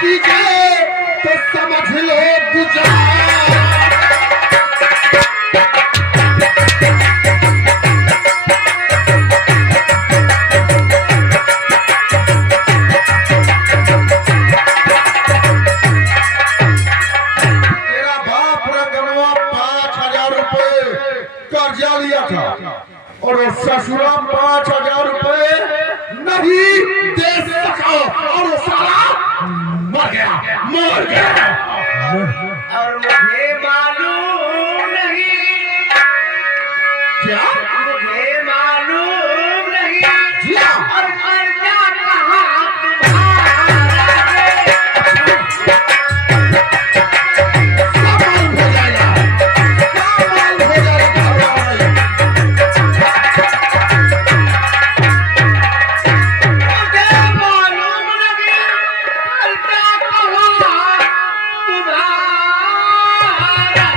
कीजिए तो समझ लो गुजार। तेरा बाप रंगनवा 5,000 रुपए कर्जा लिया था और ससुरा 5,000 रुपए नहीं दे सका और वो साला मर गया। और मुझे मालूम नहीं, क्या मुझे मालूम नहीं जी हाँ। और कर्जा कहाँ तुम्हारा है। सब मालूम हो जाएगा, सब मालूम हो जाएगा। मुझे मालूम नहीं कर्जा कहाँ तुम्हारा है।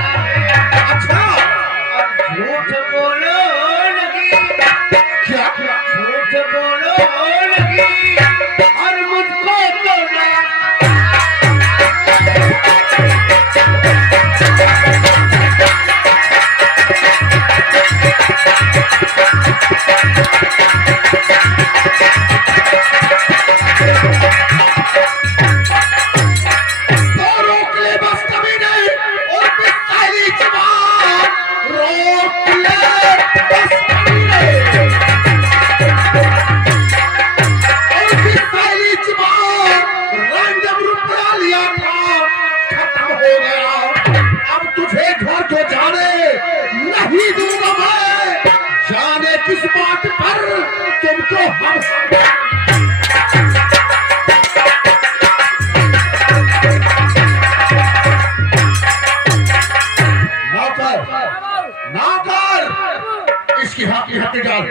अच्छा और झूठ बोलो नहीं, क्या झूठ बोलो नहीं और मुझको तो ना तो रोक ले बस कभी नहीं और पिस्ताली जवान रोक ले बस कभी नहीं और पिस्ताली जवान रंग जब रुपया लिया था खत्म हो गया। अब तुझे घर को जाने नहीं दूंगा मैं, जाने किस बात पर तुमको हम नौकर इसकी हत्या डाल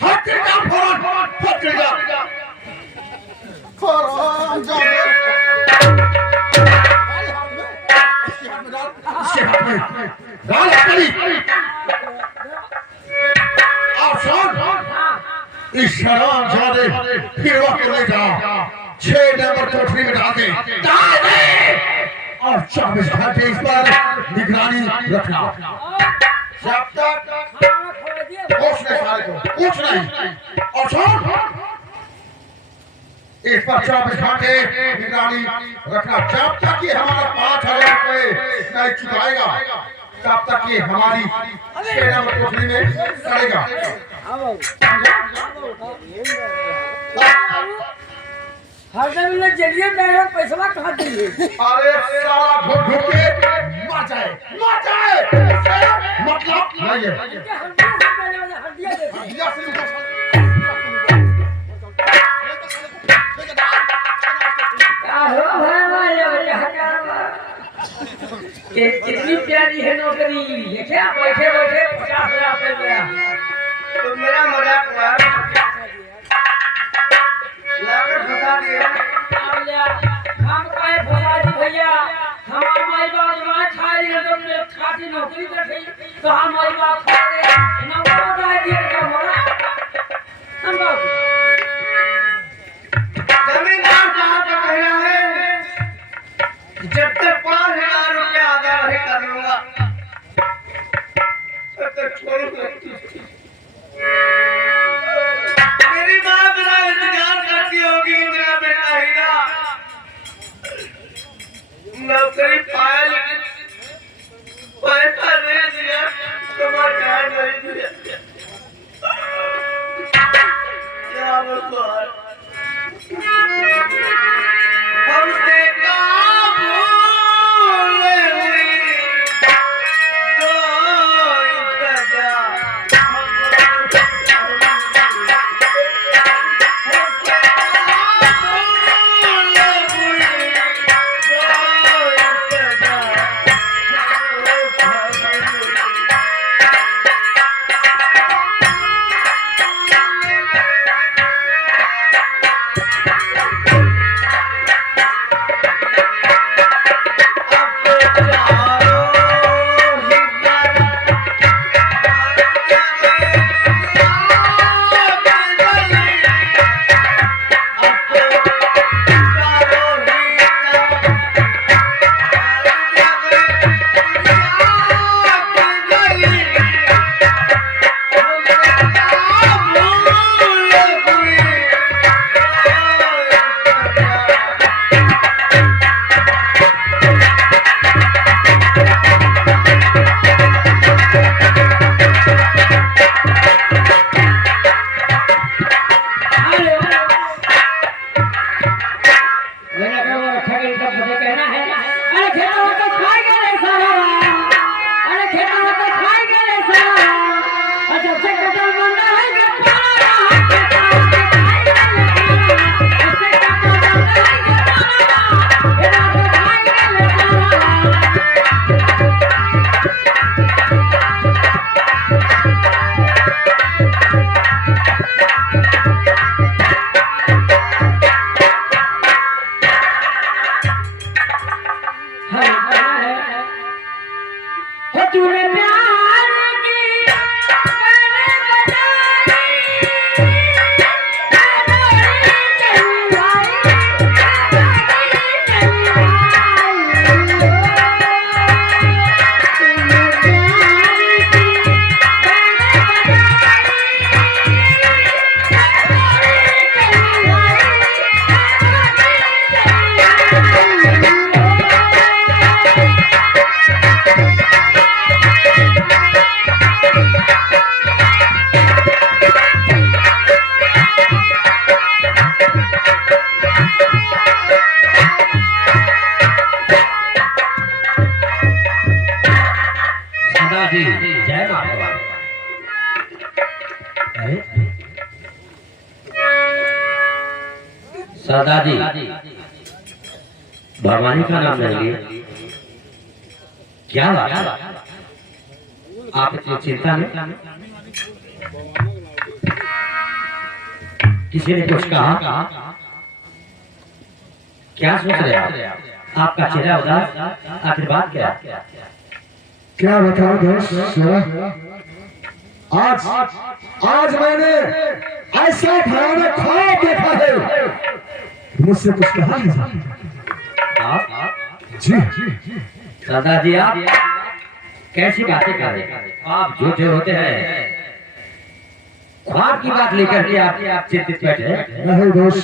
फौरन हत्या डाल फौरन जाओ इसके हाथ में डाल कली और सुन इस शराब जादे हीरो को ले जाओ 6 नंबर कोठरी में डाल दे और 24 घंटे इस पर निगरानी रखना। जब तक कुछ नहीं साले को कुछ नहीं और सुन इस पर 24 घंटे निगरानी रखना। जब तक ये हमारा 5,000 रुपए नहीं चुकाएगा तब तक ये हमारी 6 नंबर कोठरी में सड़ेगा। हर दिन में जल्दी मेरा पैसा कहाँ दिए? अरे साला घुट घुट के मर जाए मतलब नहीं है। हड्डियाँ देखो। हड्डियाँ से निकल कितनी प्यारी है नौकरी, देखिए बैठे बैठे 50,000 रुपये दिया। तो मेरा मजाक हुआ लागत बता दिया। हम कहे भैया भैया हमारे माई बाप ना खाए तो खाती नौकरी करते तो हम माई बाप खा रहे नौकरी का दिया क्या बोला हम बाप जमींदार साहब का कहना है जब तक 5,000 रुपया अदा नहीं कर लूंगा तब तक छोड़ूंगा। मेरी माँ मेरा इंतजार करती होगी, मेरा बेटा हीरा नौकरी पाया लेकिन पैसा नहीं दिया, तुम्हारा नहीं दिया। क्या बताऊं? हमसे काम भूले हुई तो सजा हमसे काम भूले हुई तो सजा सरदार जी भवानी का नाम ले लिए, क्या बात? आप इतनी चिंता में? किसी ने कुछ कहा? क्या सोच रहे आप? आपका चेहरा उदास, आखिर बात क्या? क्या बताऊं दोस्त, आज आज मैंने ऐसा भयानक ख्वाब देखा है, मुझसे कुछ कहा नहीं। आप जी सरदार जी आप कैसी बातें कर रहे हैं? आप झूठे होते हैं। ख्वाब की बात लेकर के आप चिंतित बैठे हैं। नहीं दोस्त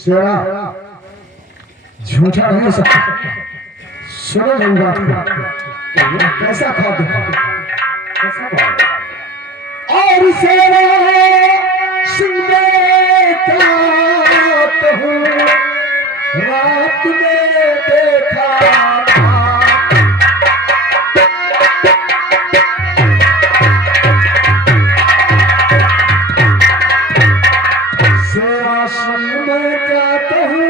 शेरा, झूठा नहीं हो सकता। सुनो मेरी बात को, कैसा ख्वाब देखा? कैसा ख्वाब? और शेरा सुनने क्या कहूं, रात में देखा था। शेरा सुनने क्या कहूं,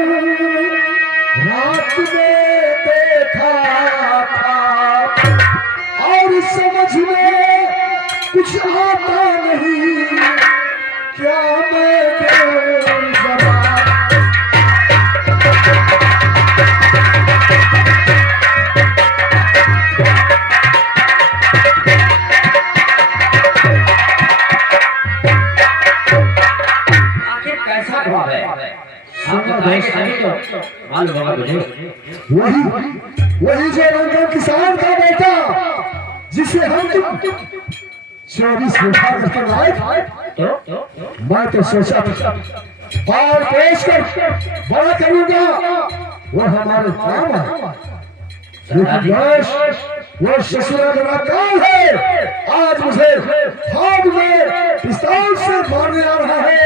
रात में देखा था, और समझ में कुछ आता नहीं, क्या मैं करूं जवाब? आखिर कैसा ख्वाब है? आप बताएंगे तभी तो मालूम होगा मुझे। वही जो रंगम किसान का बेटा, जिसे हम 24 उठा करके लाए, मैं तो सोचा था पार पेश कर बड़ा करूंगा, वो हमारे काम है, लेकिन बस वो ससुरा मेरा काम है। आज मुझे ख्वाब में पिस्तौल से मारने आ रहा है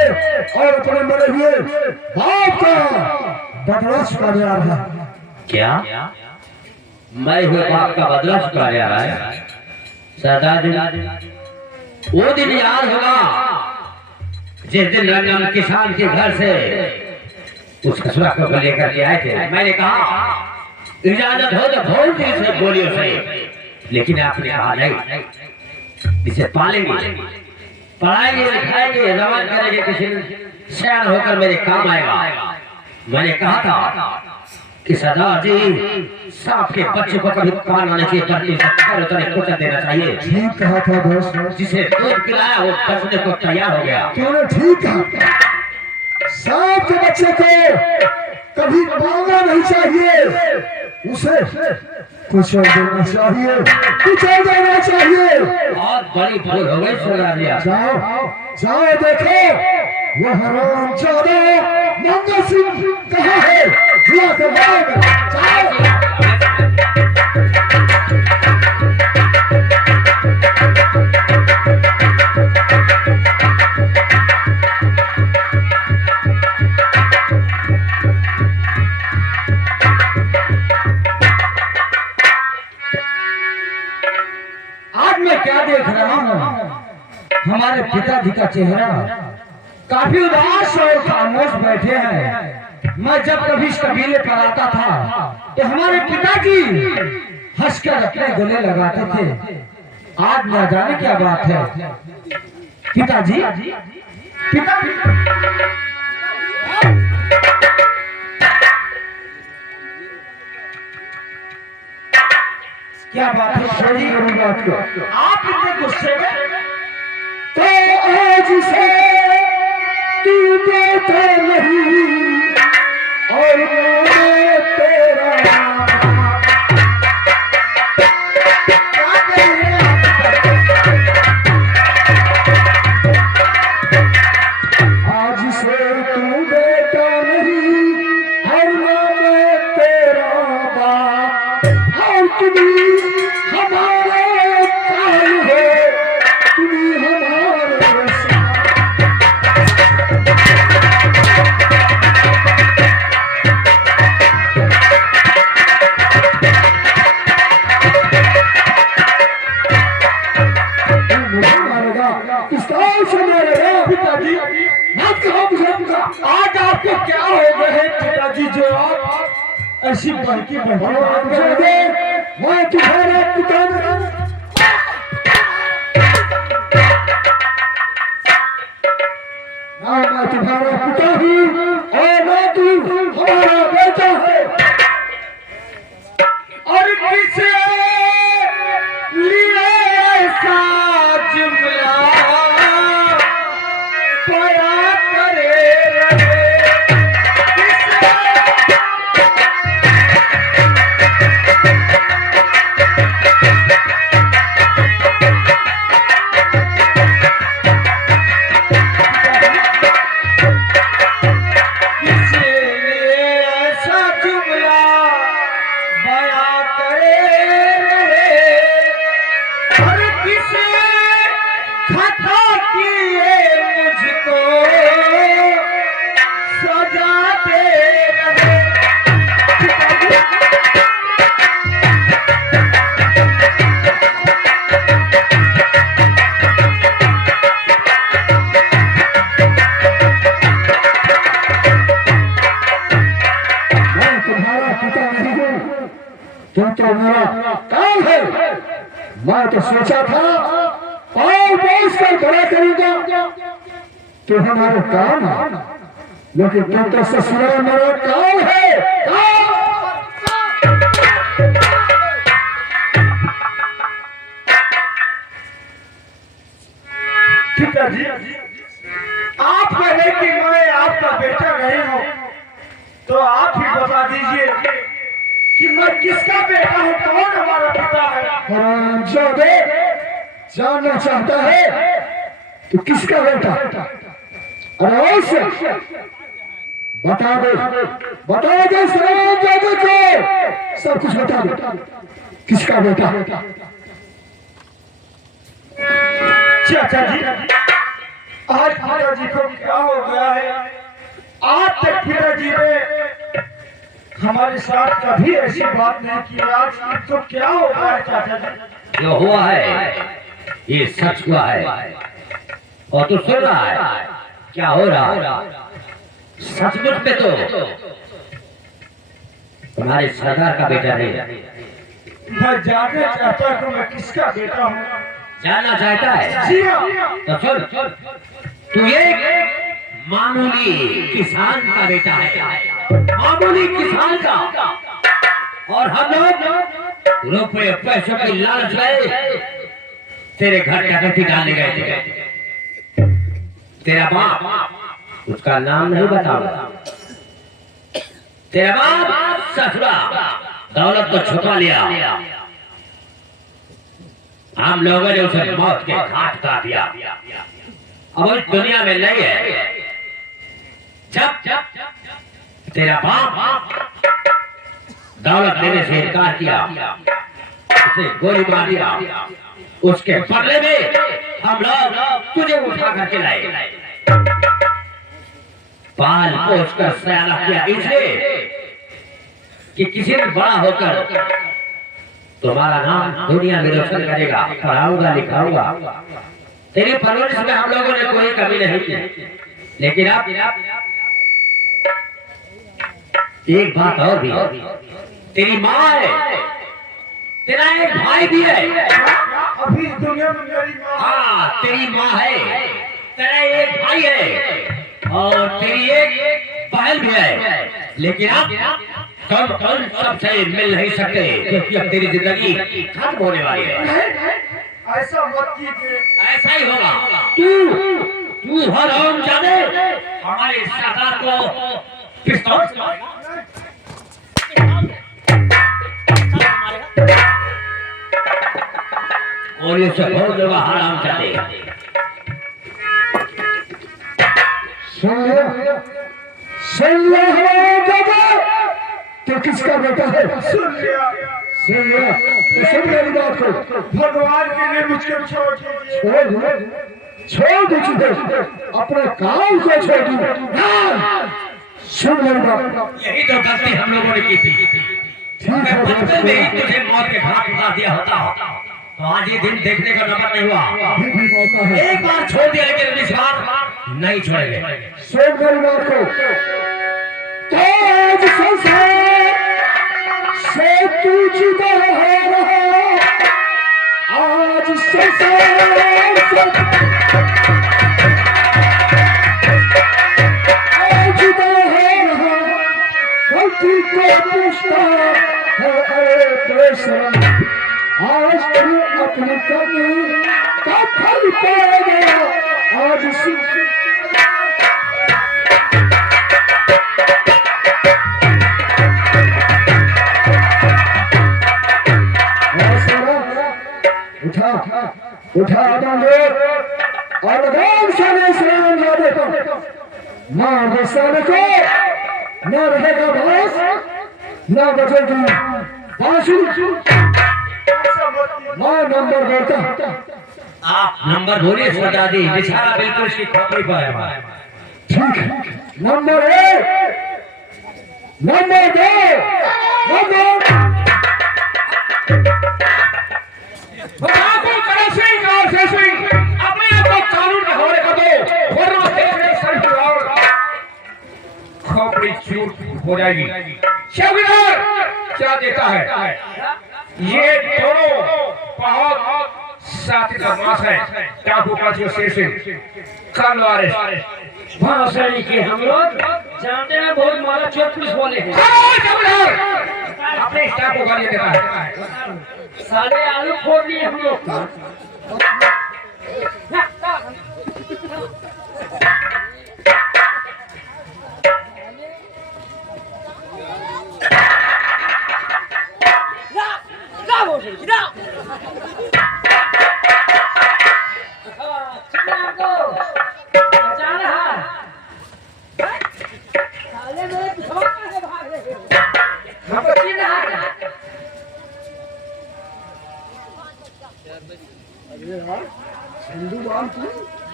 और अपने मरे हुए बाप का बदला चुकाने आ रहा है। क्या मैं हुए बाप का बदला चुकाने आ रहा है? सरदार जी वो दिन याद होगा जिस दिन रंगम किसान के घर से उस कसूरा को लेकर के आए थे। मैंने कहा इजाजत हो तो भोल दी से बोलियो से, लेकिन आपने कहा नहीं, इसे पालेंगे, पढ़ाएंगे, लिखाएंगे, जवान करेंगे, किसी दिन सयान होकर मेरे काम आएगा। मैंने कहा था कि सरदार जी सांप के बच्चे को कभी कान आने चाहिए, धरती से पैर उतरे कुचल देना चाहिए। ठीक कहा था दोस्त, जिसे दूध पिलाया वो बचने को तैयार हो गया। तूने ठीक कहा, सांप के बच्चे को कभी पालना नहीं चाहिए, उसे कुचल देना चाहिए, कुचल देना चाहिए। बहुत बड़ी भूल हो गई सरदार जी। जाओ जाओ देखो वो हराम जादे मंगल सिंह कहाँ है, बुला कर लाओ। जाओ। आज मैं क्या देख रहा हूँ, हमारे पिताजी का चेहरा काफी उदास और खामोश बैठे हैं। मैं जब कभी इस कबीले पर आता था तो हमारे पिताजी हंसकर अपने गले लगाते थे। आज न जाने क्या बात है। पिताजी, पिताजी, क्या बात है? सही करूंगा आपको। आप इतने गुस्से में? तो आज से तू बेटा नहीं और मैं तेरा। क्या कह रहे हैं आज से तू बेटा नहीं और मैं तेरा बाप, और तुम्ही हमारे काल हो, तुम्ही हमारे साथ। तू मुझे मारेगा, पिस्तौल से मारेगा। पिताजी? मत कहो मुझे, आज आप आपको क्या हो गया है पिताजी, जो आप ऐसी बहकी बहकी? मैं तुम्हारा पिता ना, मैं तुम्हारा पिता हूँ और मैं तू हमारा बेटा है। और किसे लिए ऐसा जुमला पया करे रहे? तो मेरा काम है। मैं तो सोचा था और देश को बड़ा करूंगा तो हमारा काम है, लेकिन तुम तो ससुराल मेरा काम है। पिताजी, आप कहे कि मैं आपका बेटा नहीं हूँ, तो आप ही बता दीजिए कि मैं किसका बेटा हूँ, कौन हमारा पिता है? हरामजादे, जानना चाहता है तो किसका बेटा? अरे से बता दो हरामजादे को सब कुछ बता दो, किसका बेटा? चाचा जी, आज पिताजी को क्या हो गया है? आज तक पिताजी ने हमारे साथ कभी ऐसी बात नहीं की, आज तो क्या हो गया है चाचा जी? जो हुआ है ये सच हुआ है और तू सुन रहा है क्या हो रहा है। सचमुच पे तो तुम्हारे सरदार का बेटा नहीं। मैं जानना चाहता हूँ मैं किसका बेटा हूँ। जानना चाहता है? जी हाँ। तो सुन, तू एक मामूली किसान का बेटा है, मामूली किसान का, और हम लोग रुपए पैसों की लालच में तेरे घर का डकैती डालने गए थे। तेरा बाप, उसका नाम नहीं बताऊंगा, तेरा बाप ससुरा दौलत को छुपा लिया, हम लोगों ने उसे मौत के घाट उतार दिया। अब उस दुनिया में नहीं है। जब तेरा बाप दौलत देने से इनकार किया, उसे गोली मार दिया, उसके बदले में हम लोग तुझे उठा करके लाए, पाल पोस कर सयाना किया इसलिए कि किसी भी बड़ा होकर तुम्हारा नाम दुनिया में रोशन करेगा, पढ़ाऊंगा लिखाऊंगा। तेरी परवरिश में हम लोगों ने कोई कमी नहीं की, लेकिन आप एक बात और भी, तेरी माँ है, तेरा एक भाई भी है। अभी दुनिया में मेरी माँ, हाँ तेरी माँ है, तेरा एक भाई है और तेरी एक बहन भी है, लेकिन आप कल सबसे मिल नहीं सकते क्योंकि अब तेरी जिंदगी खत्म होने वाली है। ऐसा मत कीजिए। ऐसा ही होगा। तू हराम जाने हमारे सरदार को पिस्तौल से मारेगा। और ये सब हो जाएगा हराम जाने। सुन लिया तो किसका बेटा है? सुन लिया तो सुन मेरी बात को, भगवान के लिए मुझको छोड़ दीजिए, अपने काम को छोड़ दीजिए। सुन मेरी बात, यही तो गलती हम लोगों ने की थी। बचपन में ही तुझे मौत के घाट उतार दिया होता, तो आज ये दिन देखने का नंबर नहीं हुआ। अभी भी मौका है। एक बार छोड़ दिया लेकिन इस बार नहीं छोड़ेंगे। सुन मेरी बात को। तेज से तू जुदा है, आज से जुदा है, गलती को पूछता है अरे बेशरम, आज तू अपनी कमी का फल पाएगा, आज उठा उठा डाले और राम साले सलाम यादे को मां बसाने को न रहेगा भास न बचेगी बांसुरी। मां नंबर बोलता। आप नंबर बोलिए सरदादी, बेचारा बिल्कुल इसकी खोपड़ी पर है। ठीक है, नंबर 1, नंबर 2, नंबर अपने आप को कानून के हवाले कर दो, वरना देखने सही और खोपड़ी चूर हो जाएगी। शौकीदार क्या देता है? ये दोनों बहुत साथी बदमाश है। डाकू पांचों से कर लो अरेस्ट। भाषणी के हम लोग जानते हैं, बहुत मारा चोर पुलिस वाले हैं। अपने स्टाफ को गाली देता है। साले आलू फोड़ लिए हम लोग का।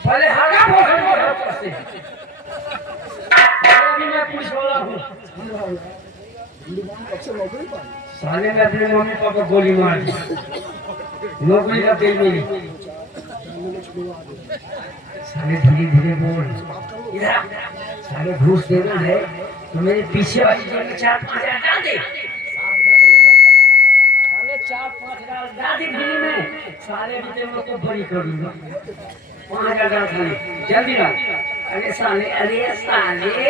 पहले हटा अभी मैं पुलिस वाला हूँ। साले ने अपने मम्मी पापा गोली मार दी, नौकरी का तेल मिली। साले धीरे धीरे बोल, इधर साले घूस देना है तो मेरे पीछे वाली जेब में 4-5 हज़ार डाल दे। साले 4-5 हज़ार डाल दे बिल्ली में, साले भी तेरे को बड़ी कर दूंगा। 5 हज़ार डाल दे जल्दी डाल। अरे साले ये कहाँ है?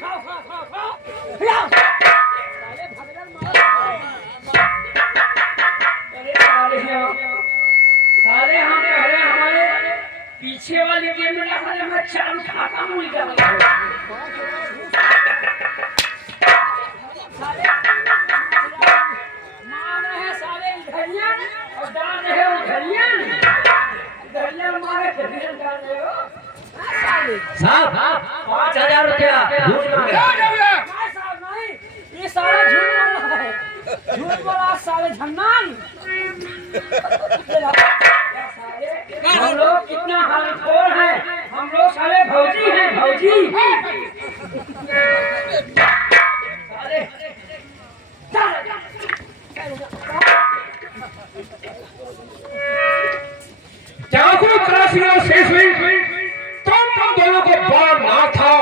खाओ खाओ खाओ खाओ साले भगदड़ मार। साले हम पहले हमारे पीछे वाली गेम में लगा ले, मैं चालू खाता हूँ निकाल साले मार रहे साले इधरिया और डाल रहे उधरिया। इधरिया मारे फिर डाल रहे हो साले। साहब 5,000 रुपया घूस मांग रहा है। साहब नहीं, ये सारा झूठ बोल रहा है, झूठ बोला साले झन्नान। हम लोग कितना हालखोर हैं, हम लोग साले भौजी हैं, भौजी साले। डाकू तलाशियों से तुम दोनों को बड़ा ना था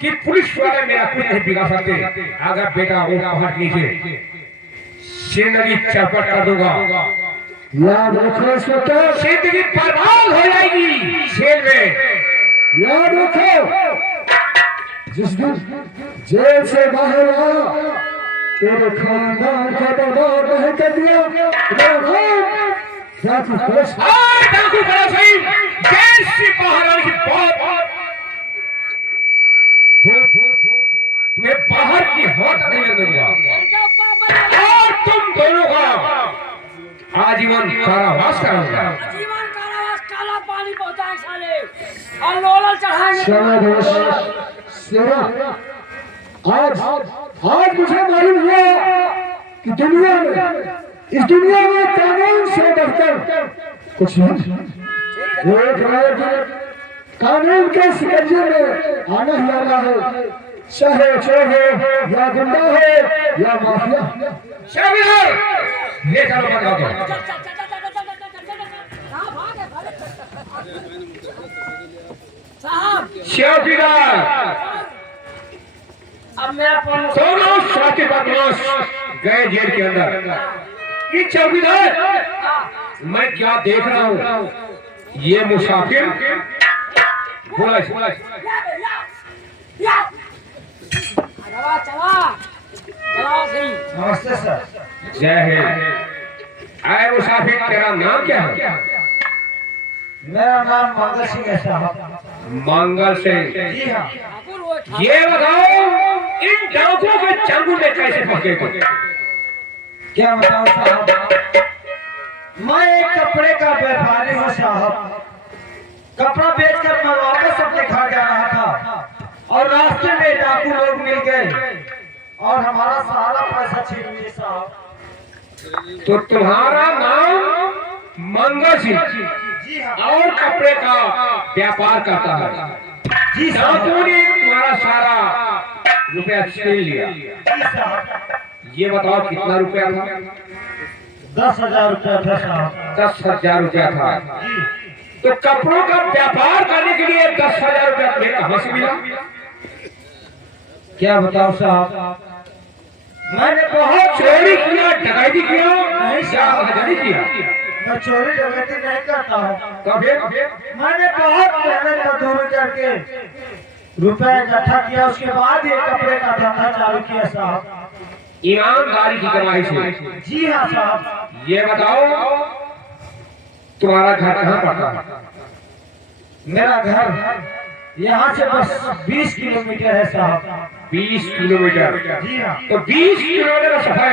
कि पुलिस वाले मेरा कुछ नहीं बिगाड़ सकते। अगर बेटा वो पहाड़ नीचे जिंदगी चौपट कर दूंगा, याद रखो सोतो, जिंदगी बर्बाद हो जाएगी जेल में। याद रखो जिस दिन जेल से बाहर आया तेरे खानदान का बर्बाद नहीं कर दिया। डाकू तलाशी जेल से बाहर आने की बात तुम्हें बाहर की हवा नहीं लगने दूंगा और तुम दोनों का आजीवन कारावास कराऊंगा। जीवन कारावास, काला पानी पहुंचाए साले और लोला चढ़ाएंगे। आज मुझे मालूम हुआ कि दुनिया में, इस दुनिया में कानून से बढ़कर कुछ नहीं। एक कानून के शिकंजे में आना ही आना है। चाहे चोर हो या गुंडा हो या माफिया। शौकीदार ले चलो बता दो। साहब शौकीदार अब मेरा फोन दोनों साथी बदमाश गए जेल के अंदर। ये चौकीदार मैं क्या देख रहा हूँ, ये मुसाफिर बोला चला चला चलाओ सही। नमस्ते सर। जय हिंद। आए मुसाफिर, तेरा नाम क्या है? मेरा नाम मंगल सिंह है साहब। मंगल सिंह। जी हाँ। ये बताओ इन डाकुओं के चंगुल में कैसे फंसे थे? क्या बताऊं साहब, मैं एक कपड़े का व्यापारी हूँ साहब। कपड़ा बेचकर मैं वापस अपने घर जा रहा था और रास्ते में डाकू लोग मिल गए और हमारा सारा पैसा छीन लिए साहब। तो तुम्हारा नाम मंगल सिंह जी हाँ। और कपड़े का व्यापार करता है। जी साहब। डाकुओं ने तुम्हारा सारा रुपया छीन लिया। जी साहब। ये बताओ कितना रुपया था? 10,000 रुपया था साहब। 10,000 रुपया था। जी। तो कपड़ों का व्यापार करने के लिए 10,000 रुपया तुम्हें कहां से मिला? क्या बताऊं साहब, मैंने बहुत चोरी किया, डकैती किया, नहीं या हजारी किया? मैं चोरी डकैती नहीं करता हूँ। तो फिर मैंने बहुत मेहनत मजदूरी करके रुपए इकट्ठा किया, उसके बाद ये कपड़े का धंधा चालू किया साहब। ईमानदारी की कमाई से। जी हाँ साहब। ये बताओ तुम्हारा घर कहाँ पड़ता है? मेरा घर यहाँ से बस 20 किलोमीटर है साहब। 20 किलोमीटर। जी हाँ। तो 20 किलोमीटर का सफर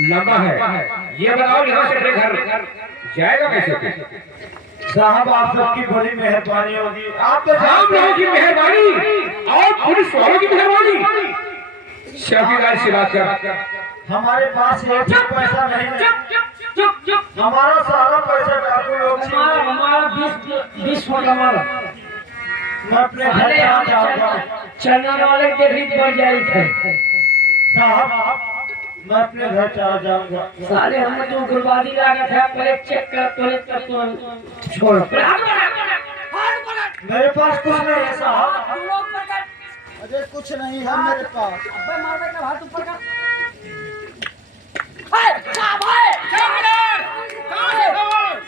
लंबा है। ये बताओ यहाँ से अपने घर जाएगा कैसे? साहब आप सबकी बड़ी मेहरबानी होगी। आप तो हम लोगों की मेहरबानी और पुलिस वालों की मेहरबानी। चौकीदार से बात कर। हमारे पास एक भी पैसा नहीं है। चुप चुप। हमारा सारा पैसा डाकू लोग छीन हमारा लिए। हमारा 20 फुट हमारा मैं अपने घर जाना चाहूंगा चैनल वाले के भी बढ़ जाए थे साहब। मैं अपने घर चला जाऊंगा। सारे हमें जो गुलबादी लागत है पहले चेक कर तो छोड़। मेरे पास कुछ नहीं है साहब। तू लोग पर कर। अरे कुछ नहीं है मेरे पास। अबे मारने का हाथ ऊपर कर। हाय साहब हाय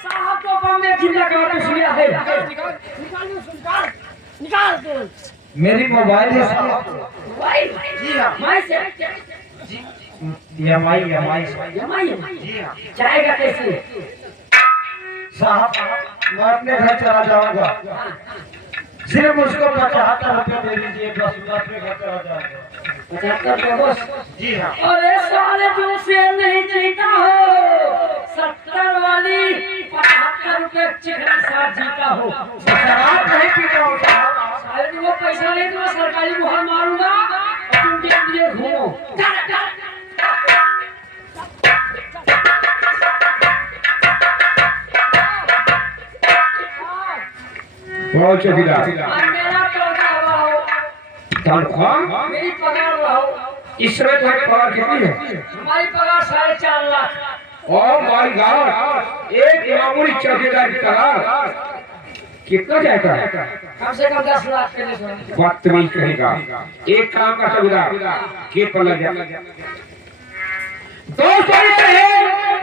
साहब तो बम में जिंदा का तो सुनिया है। निकाल निकाल दे। मेरी मोबाइल है साहब। भाई जी हाँ। मैं से EMI जमाई जी हाँ। जाएगा कैसे? साहब मैं अपने घर चला जाऊंगा। सिर्फ मुझको 75 रुपये दे दीजिए, बस मैं अपने घर चला जाऊंगा। 75 का बस। जी हाँ। अरे साले तू से नहीं जीता हो 70 वाली 75 रुपए चिकन साथ जीता हो। शराब नहीं पीता हूँ साहब। साले तू वो पैसा नहीं तो मैं सरकारी मुहर मारूंगा और तुम मुझे घूमो। बहुत चौकीदार। और मेरा पगार बढ़ाओ। तनख्वाह मेरी पगार बढ़ाओ। इस समय तुम्हारी पगार कितनी है? हमारी पगार 4.5 लाख। और माय गॉड, एक मामूली चौकीदार की पगार कितना जाता है? कम से कम 10 लाख के लिए। बदतमीज कहेगा। एक काम का चौकीदार गेट पर लग जा। दोस्तों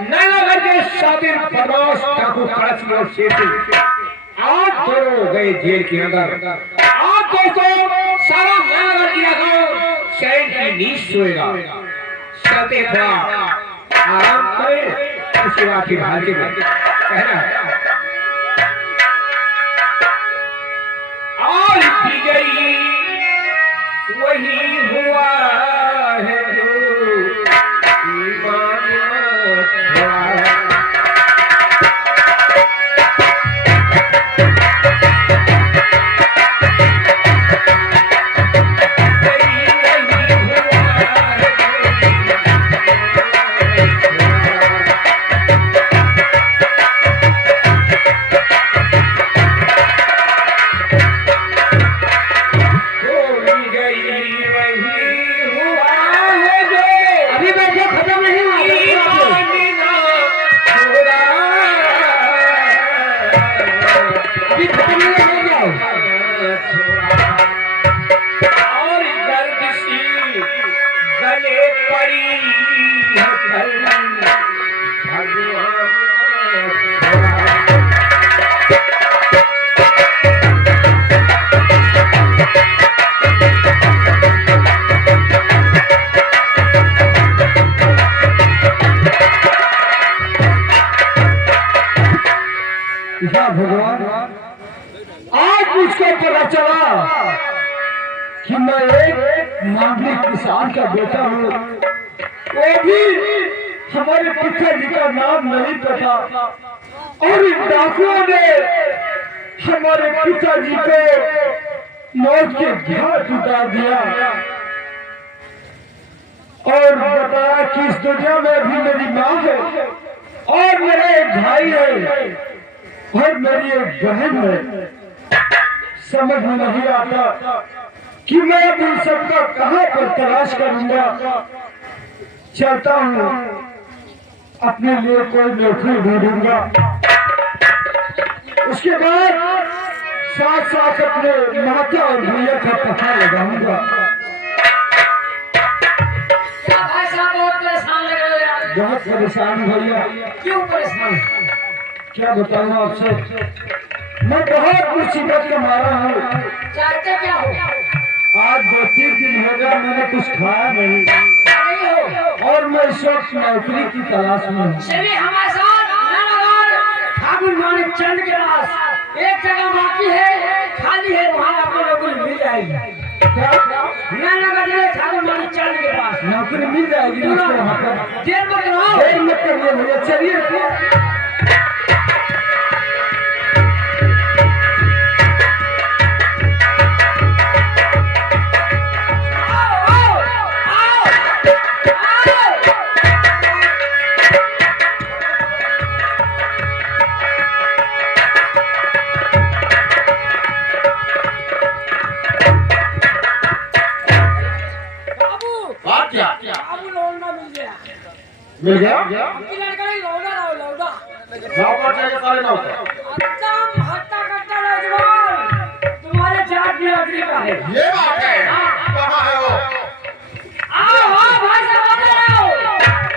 नैनागढ़ के शातिर बदमाश डाकू खड़की और शेषी आज दोनों गए जेल के अंदर। आज दोस्तों सारा नैनागढ़ इलाका शहर की नींद सोएगा। चलते थोड़ा आराम करें, उसके बाद फिर हाजिर कहना है। आज भी गई वही हुआ है जो ईमान छोड़ा। अभी खत्म नहीं हो जाओ। और गर्द सी गले पड़ी है कल भगवान या भगवान, आज मुझको पता चला कि मैं एक मामलिक किसान का बेटा हूँ, वो भी हमारे पिताजी का नाम नहीं पता, और इन डाकुओं ने हमारे पिताजी को मौत के घाट उतार दिया और बताया कि इस दुनिया में भी मेरी माँ है और मेरा एक भाई है और मेरी एक बहन है। समझ में नहीं आता कि मैं अब इन सबका कहाँ पर तलाश करूंगा। चलता हूँ, अपने लिए कोई नौकरी ढूंढूंगा, उसके बाद साथ साथ अपने माता और भैया का पता लगाऊंगा। क्या भाई साहब बहुत परेशान लग रहे हो यार? बहुत परेशान भैया। क्यों परेशान? क्या बताऊँ आपसे, मैं बहुत मुसीबत का मारा हूँ। चाहते क्या हो? आज 2-3 दिन हो गया मैंने कुछ खाया नहीं नहीं हो? और मैं इस वक्त नौकरी की तलाश में हूँ। चलिए हमारे साथ नौनगर ठाकुर मानिक चंद के पास एक जगह बाकी है, खाली है, वहाँ आपको नौकरी मिल जाएगी। नौनगर जिले ठाकुर मानिक चंद के पास नौकरी मिल जाएगी मुझको वहाँ पर। देर मत करो। देर मत करिए भैया, चलिए। मिल गया? तुम्हारे जाट में नौकरी का है। ये बात है, कहाँ है वो? आओ आओ भाई साहब, आओ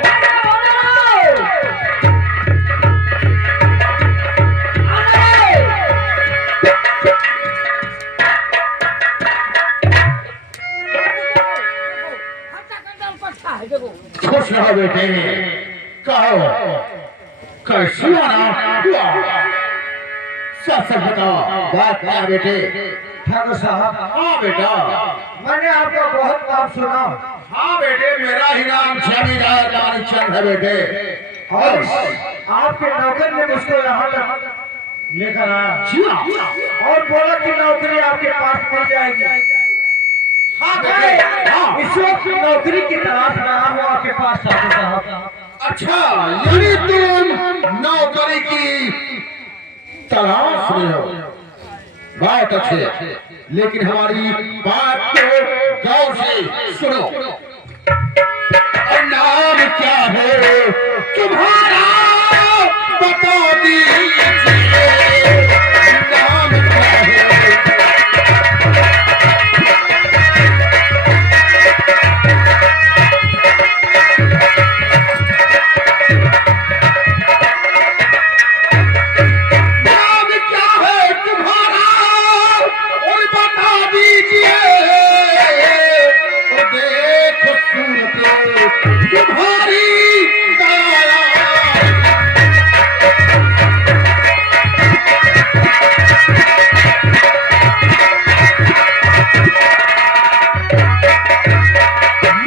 भाई साहब, खुश रहो बेटे, कहो कैसी आना हुआ? सच सच बताओ, बात क्या बेटे? ठाकुर साहब, हाँ बेटा। मैंने आपका बहुत नाम सुना हाँ बेटे, मेरा ही नाम जमींदार मानिकचंद है बेटे। और आपके नौकर ने मुझको यहाँ तक लेकर आया जी हाँ। और बोला कि नौकरी आपके पास मिल जाएगी। हाँ बेटे, हाँ। इस वक्त नौकरी की तलाश में आया हूँ आपके पास ठाकुर साहब। अच्छा, यानी तुम नौकरी की तलाश में हो? बात अच्छी है, लेकिन हमारी बात को गौर से सुनो। और नाम क्या है तुम्हारा, बता दीजिए। नाम क्या है? नाम क्या है तुम्हारा और बता दीजिए। और देखो सूरत तुम्हारी दया।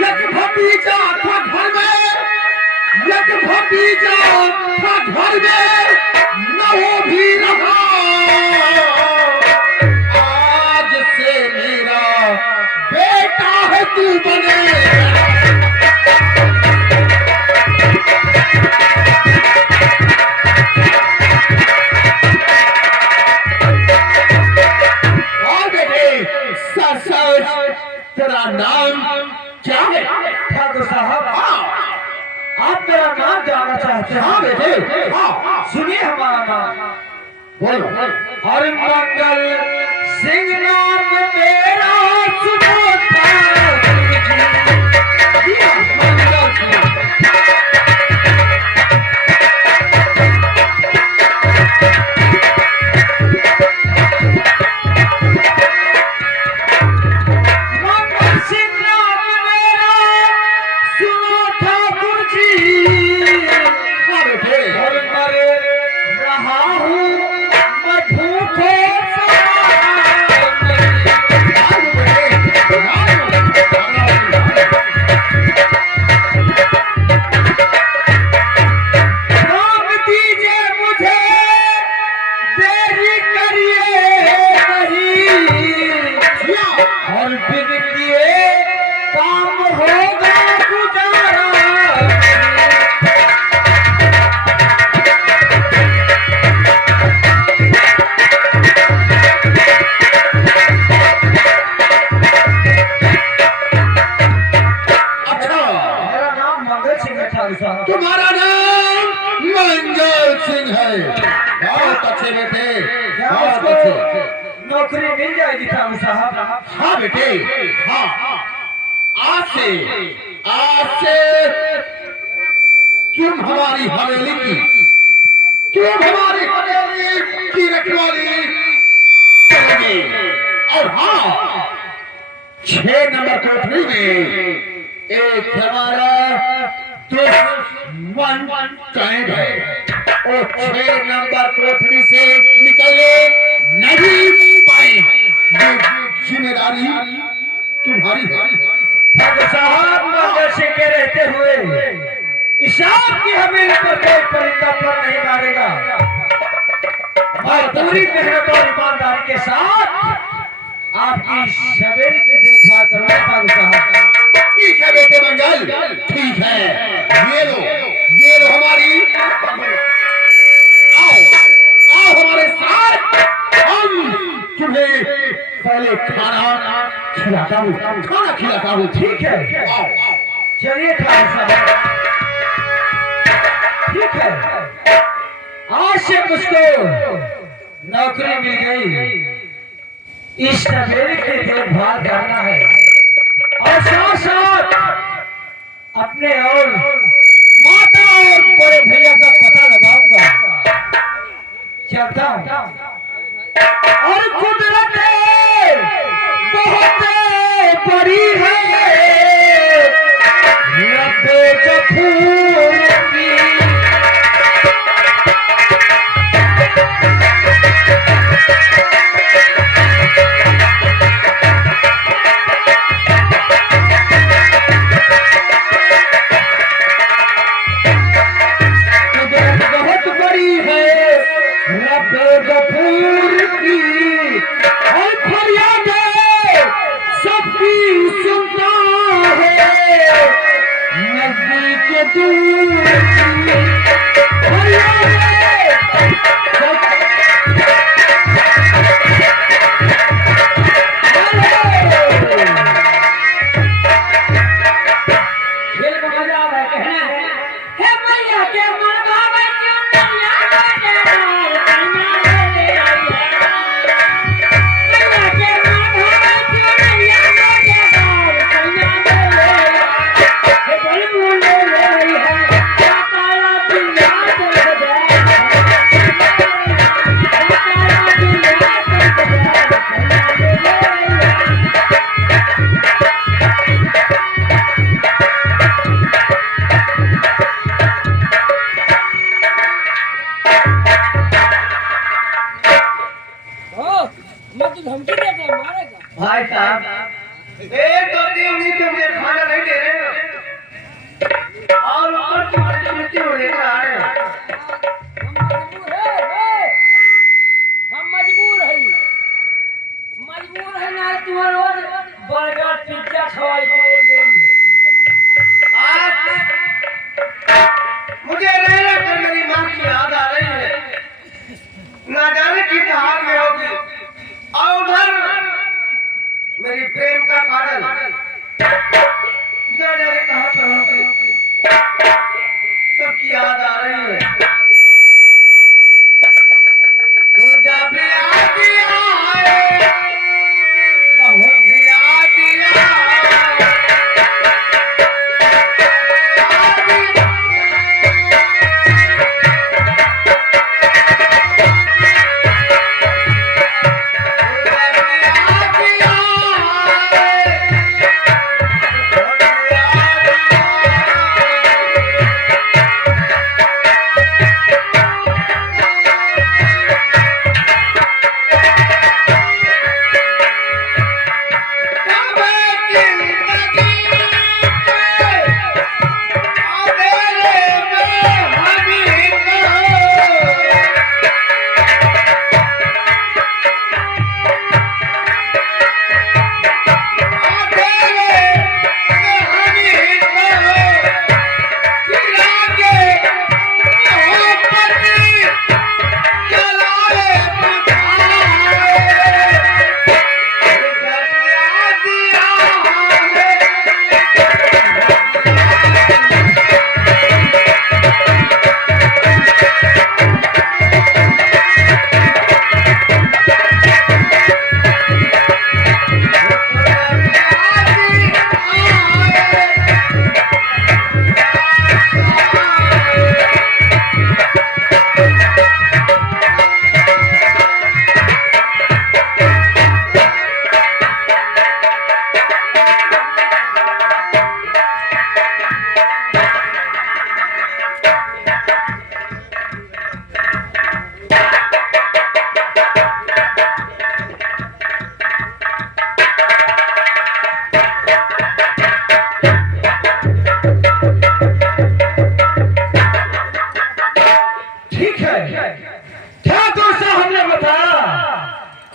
एक भतीजा था घर में, एक भतीजा था घर में, न वो भी रहा। आज से मेरा बेटा है तू बने। और बेटे, सच सच तेरा नाम क्या है? ठाकुर साहब, हाँ आप मेरा नाम जानना चाहते हैं? हाँ बेटे, हाँ। सुनिए हमारा नाम बोलो और मंगल सिंह नाम मेरा सुनो ठाकुर जी। मंगल सिंह। मंगल सिंह नाम मेरा सुनो ठाकुर जी। हाँ बेटे और मर रहा हूँ मैं भूखे नाम दीजिए मुझे देरी करिए नहीं और बिन किए काम होगा गुजारा। अच्छा मेरा नाम मंगल सिंह है ठाकुर साहब। तुम्हारा नाम मंगल सिंह है। बहुत अच्छे बेटे, क्या बहुत मुझको अच्छे। नौकरी मिल जाएगी ठाकुर साहब? हाँ बेटे हाँ, आज से तुम हमारी हवेली की रखवाली करोगे। और हाँ 6 नंबर कोठरी में एक हमारा दुश्मन कैद है। वो 6 नंबर कोठरी से निकलने नहीं पाए। ये जिम्मेदारी तुम्हारी है। ठाकुर साहब मंगल सिंह के रहते हुए ईशान की हवेली पर कोई परिंदा पर नहीं मारेगा। मैं पूरी मेहनत और ईमानदारी के साथ आपकी सवेरे की देखभाल करूंगा ठाकुर साहब। ठीक है बेटे मंगल, ठीक है। ये लो हमारी। आओ आओ हमारे साथ, हम तुम्हें पहले खाना खिलाता हूँ। ठीक है आओ चलिए ठाकुर साहब। ठीक है आज से मुझको नौकरी मिल गई। इस सवेरे की देखभाल करना है और साथ साथ अपने और माता और बड़े भैया का पता लगाऊंगा। चलता हूँ। और कुदरत बहुत बड़ी है रब्बे गफूर की। कुदरत बहुत बड़ी है रब्बे गफूर की। और फरियादें सबकी सुनता है नजदीक दूर की। फरियादें खेल का मजा आ रहा है, कहना है हे मैया के मन भावे क्यों मैया के डाल कन्या ले आई है। मैया के मन भावे क्यों मैया के डाल कन्या ले आई है। हे बल मुंड ले आई है काला पिया चल गया। काला पिया चल गया कन्या ले आई है। मैं तो धमकी देता है मारेगा। भाई साहब एक दो तीन दिन से मुझे खाना नहीं दे रहे हो और ऊपर तुम्हारी छुट्टी हो लेकर आ रहे हो। हम मजबूर है ना तुम्हारे रोज बर्गर पिज्जा खवाई दे। आज मुझे रह रह कर मेरी माँ की याद आ रही है। ना जाने किस हाल में होगी। और उधर मेरी प्रेम का पागल ना जाने कहाँ पर होगी। सबकी याद आ रही है।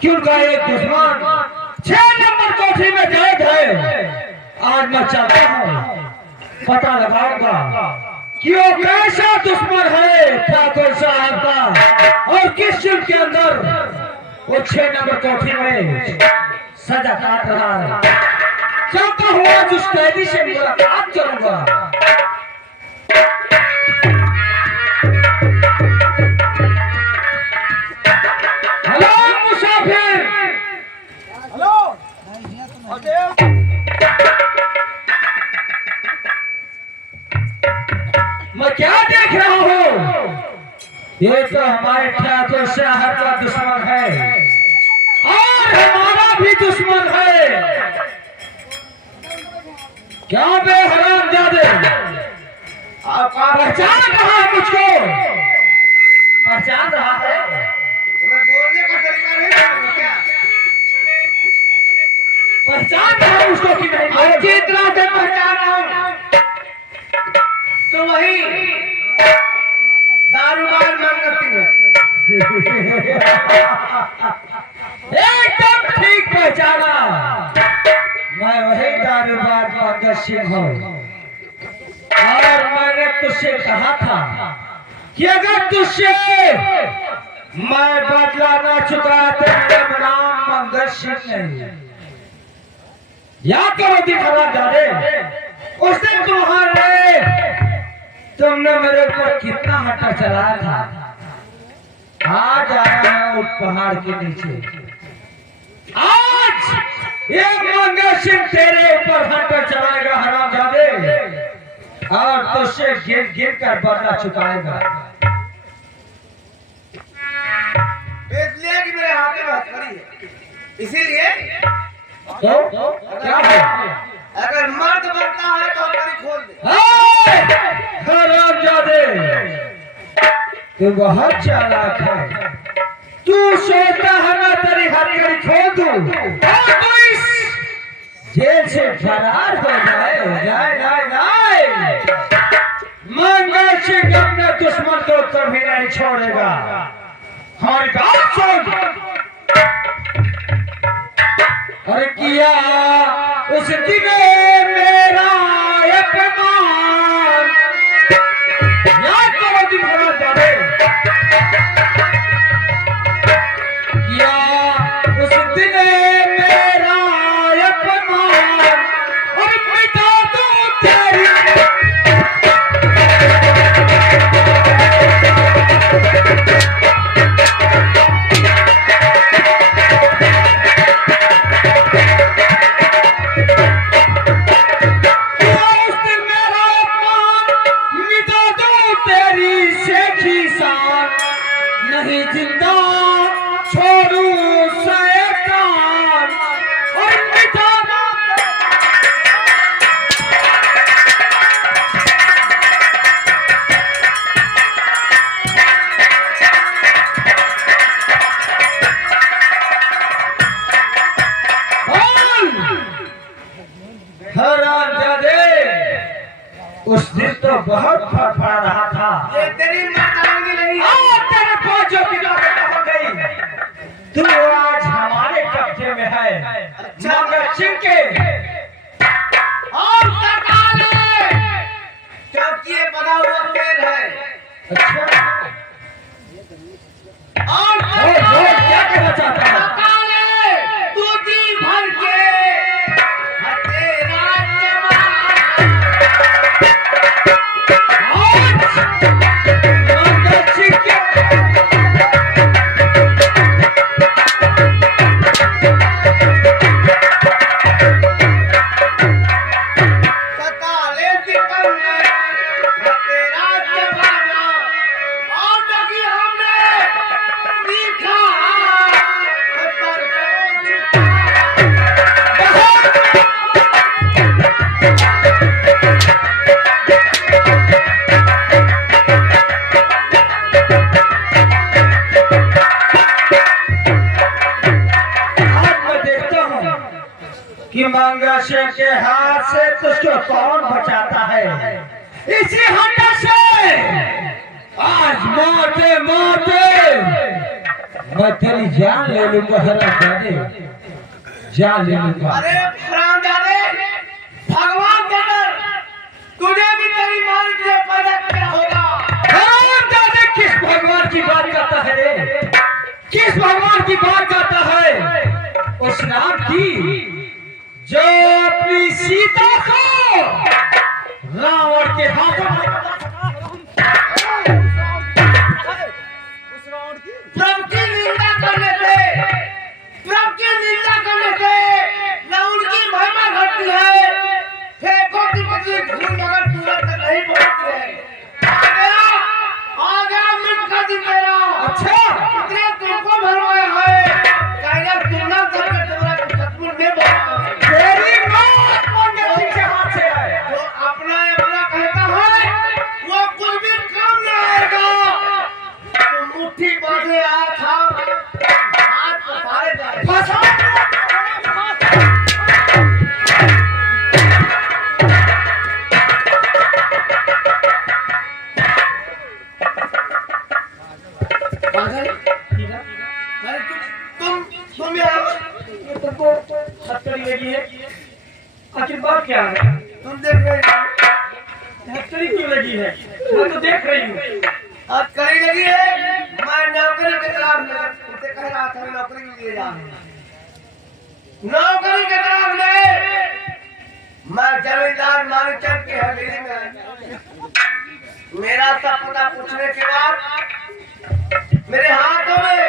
कि उनका एक दुश्मन 6 नंबर कोठरी में कैद है। आज मैं चाहता हूँ पता लगाऊंगा कि वो कैसा दुश्मन है ठाकुर साहब का और किस शिव के अंदर वो 6 नंबर कोठरी में सजा काट रहा है। चाहता हूँ आज उस कैदी से मुलाकात करूंगा। हेलो मुसाफिर, हेलो मैं क्या देख रहा हूँ? ये तो हमारे ठाकुर साहब का दुश्मन है और हमारा भी दुश्मन है। क्या बे हरामजादे, पहचान रहा है मुझको? पहचान रहा है? बोलने का तरीका नहीं है क्या? पहचान रहा है उसको कि नहीं? अच्छी तरह से पहचान रहा हूं। तो वही दारूबाज मंगत सिंह है। एकदम ठीक पहचाना, मैं वही दारूबाज पंकज सिंह हूँ। और मैंने तुझसे कहा था कि अगर तुझसे मैं बदला ना चुका तो मेरा नाम पंकज सिंह नहीं। याद करो दिखावा जाने उस दिन तुमने मेरे ऊपर कितना हट्टा चलाया था। आज आया मैं उस पहाड़ के नीचे, आज ये मंगल सिंह तेरे ऊपर हट्टा चलाएगा हरामजादे, और तुझसे गिर गिर कर बदला चुकाएगा। इसलिए कि मेरे हाथ में हथकड़ी है, इसीलिए तो क्या है? अगर मर्द बनता है तो हथकड़ी खोल दे। हरामजादे, तू बहुत चालाक है। तू सोचता है मैं तेरी हथकड़ी खोल दूं और तू इस जेल से फरार हो जाए। मंगल सिंह अपने दुश्मन को कभी नहीं छोड़ेगा। हमारी बात सुन। अरे किया उस दिन मेरा अपमान, याद करो दिन भर जाने। किया उस दिन मेरा अपमान और मिटा दूं तेरी। नहीं जिंदा छोड़ू शैतान और मिटाना। हरामजादे, उस दिन तो बहुत फड़फड़ा रहा था। ये तेरी मर्दानगी नहीं है। तेरे पास जो किताबें हो गई, तू आज हमारे कब्जे में है। मंगल सिंह के और सरकार है, चौकीए बना हुआ शेर है। अच्छा, और क्या कहना चाहता है? सरकार है, तू जी भर के तेरा जवान। मंगल सिंह के सताले सिकंदर है तेरा जवाना। और बाकी हमने सीखा पर कि मंगल सिंह के हाथ से तुझको कौन बचाता है। इसी हट्टा से आज मारते मारते मैं तेरी जान ले लूंगा हरामजादे, जान ले लूंगा। अरे हरामजादे, भगवान के डर, तुझे भी तेरी मां के लिए पैदा किया होगा। हरामजादे, किस भगवान की बात करता है रे? किस भगवान की बात करता है? उस राम की जो अपनी सीता को रावण के हाथों प्रभु की निंदा करने से, प्रभु की निंदा करने से न उनकी महिमा घटती है, फेंको की पतली धूल मगर सूरज तक नहीं पहुंचती है। आ गया मिट का दिन तेरा। अच्छा, इतने तुमको भरवाया है, कहेगा सुनना सबके तुम्हारा सतपुर में बोला। तेरी मौत मंगल के हाथ से है। जो अपना अपना कहता है वो कुछ भी काम नहीं आएगा। तो मुट्ठी बांधे आया था, हाथ पसारे जा रहे। पागल, अरे तुम यहाँ तुमको हथकड़ी लगी है, आखिर बात क्या है? तुम देख रहे हो हथकड़ी क्यों लगी है? मैं तो देख रही हूँ। अब कहीं लगी है। मैं नौकरी के खिलाफ उसे कह रहा था नौकरी के लिए जा नौकरी के खिलाफ ले। मैं जमींदार मानिकचंद की हवेली में, मेरा सब पता पूछने के बाद मेरे हाथों में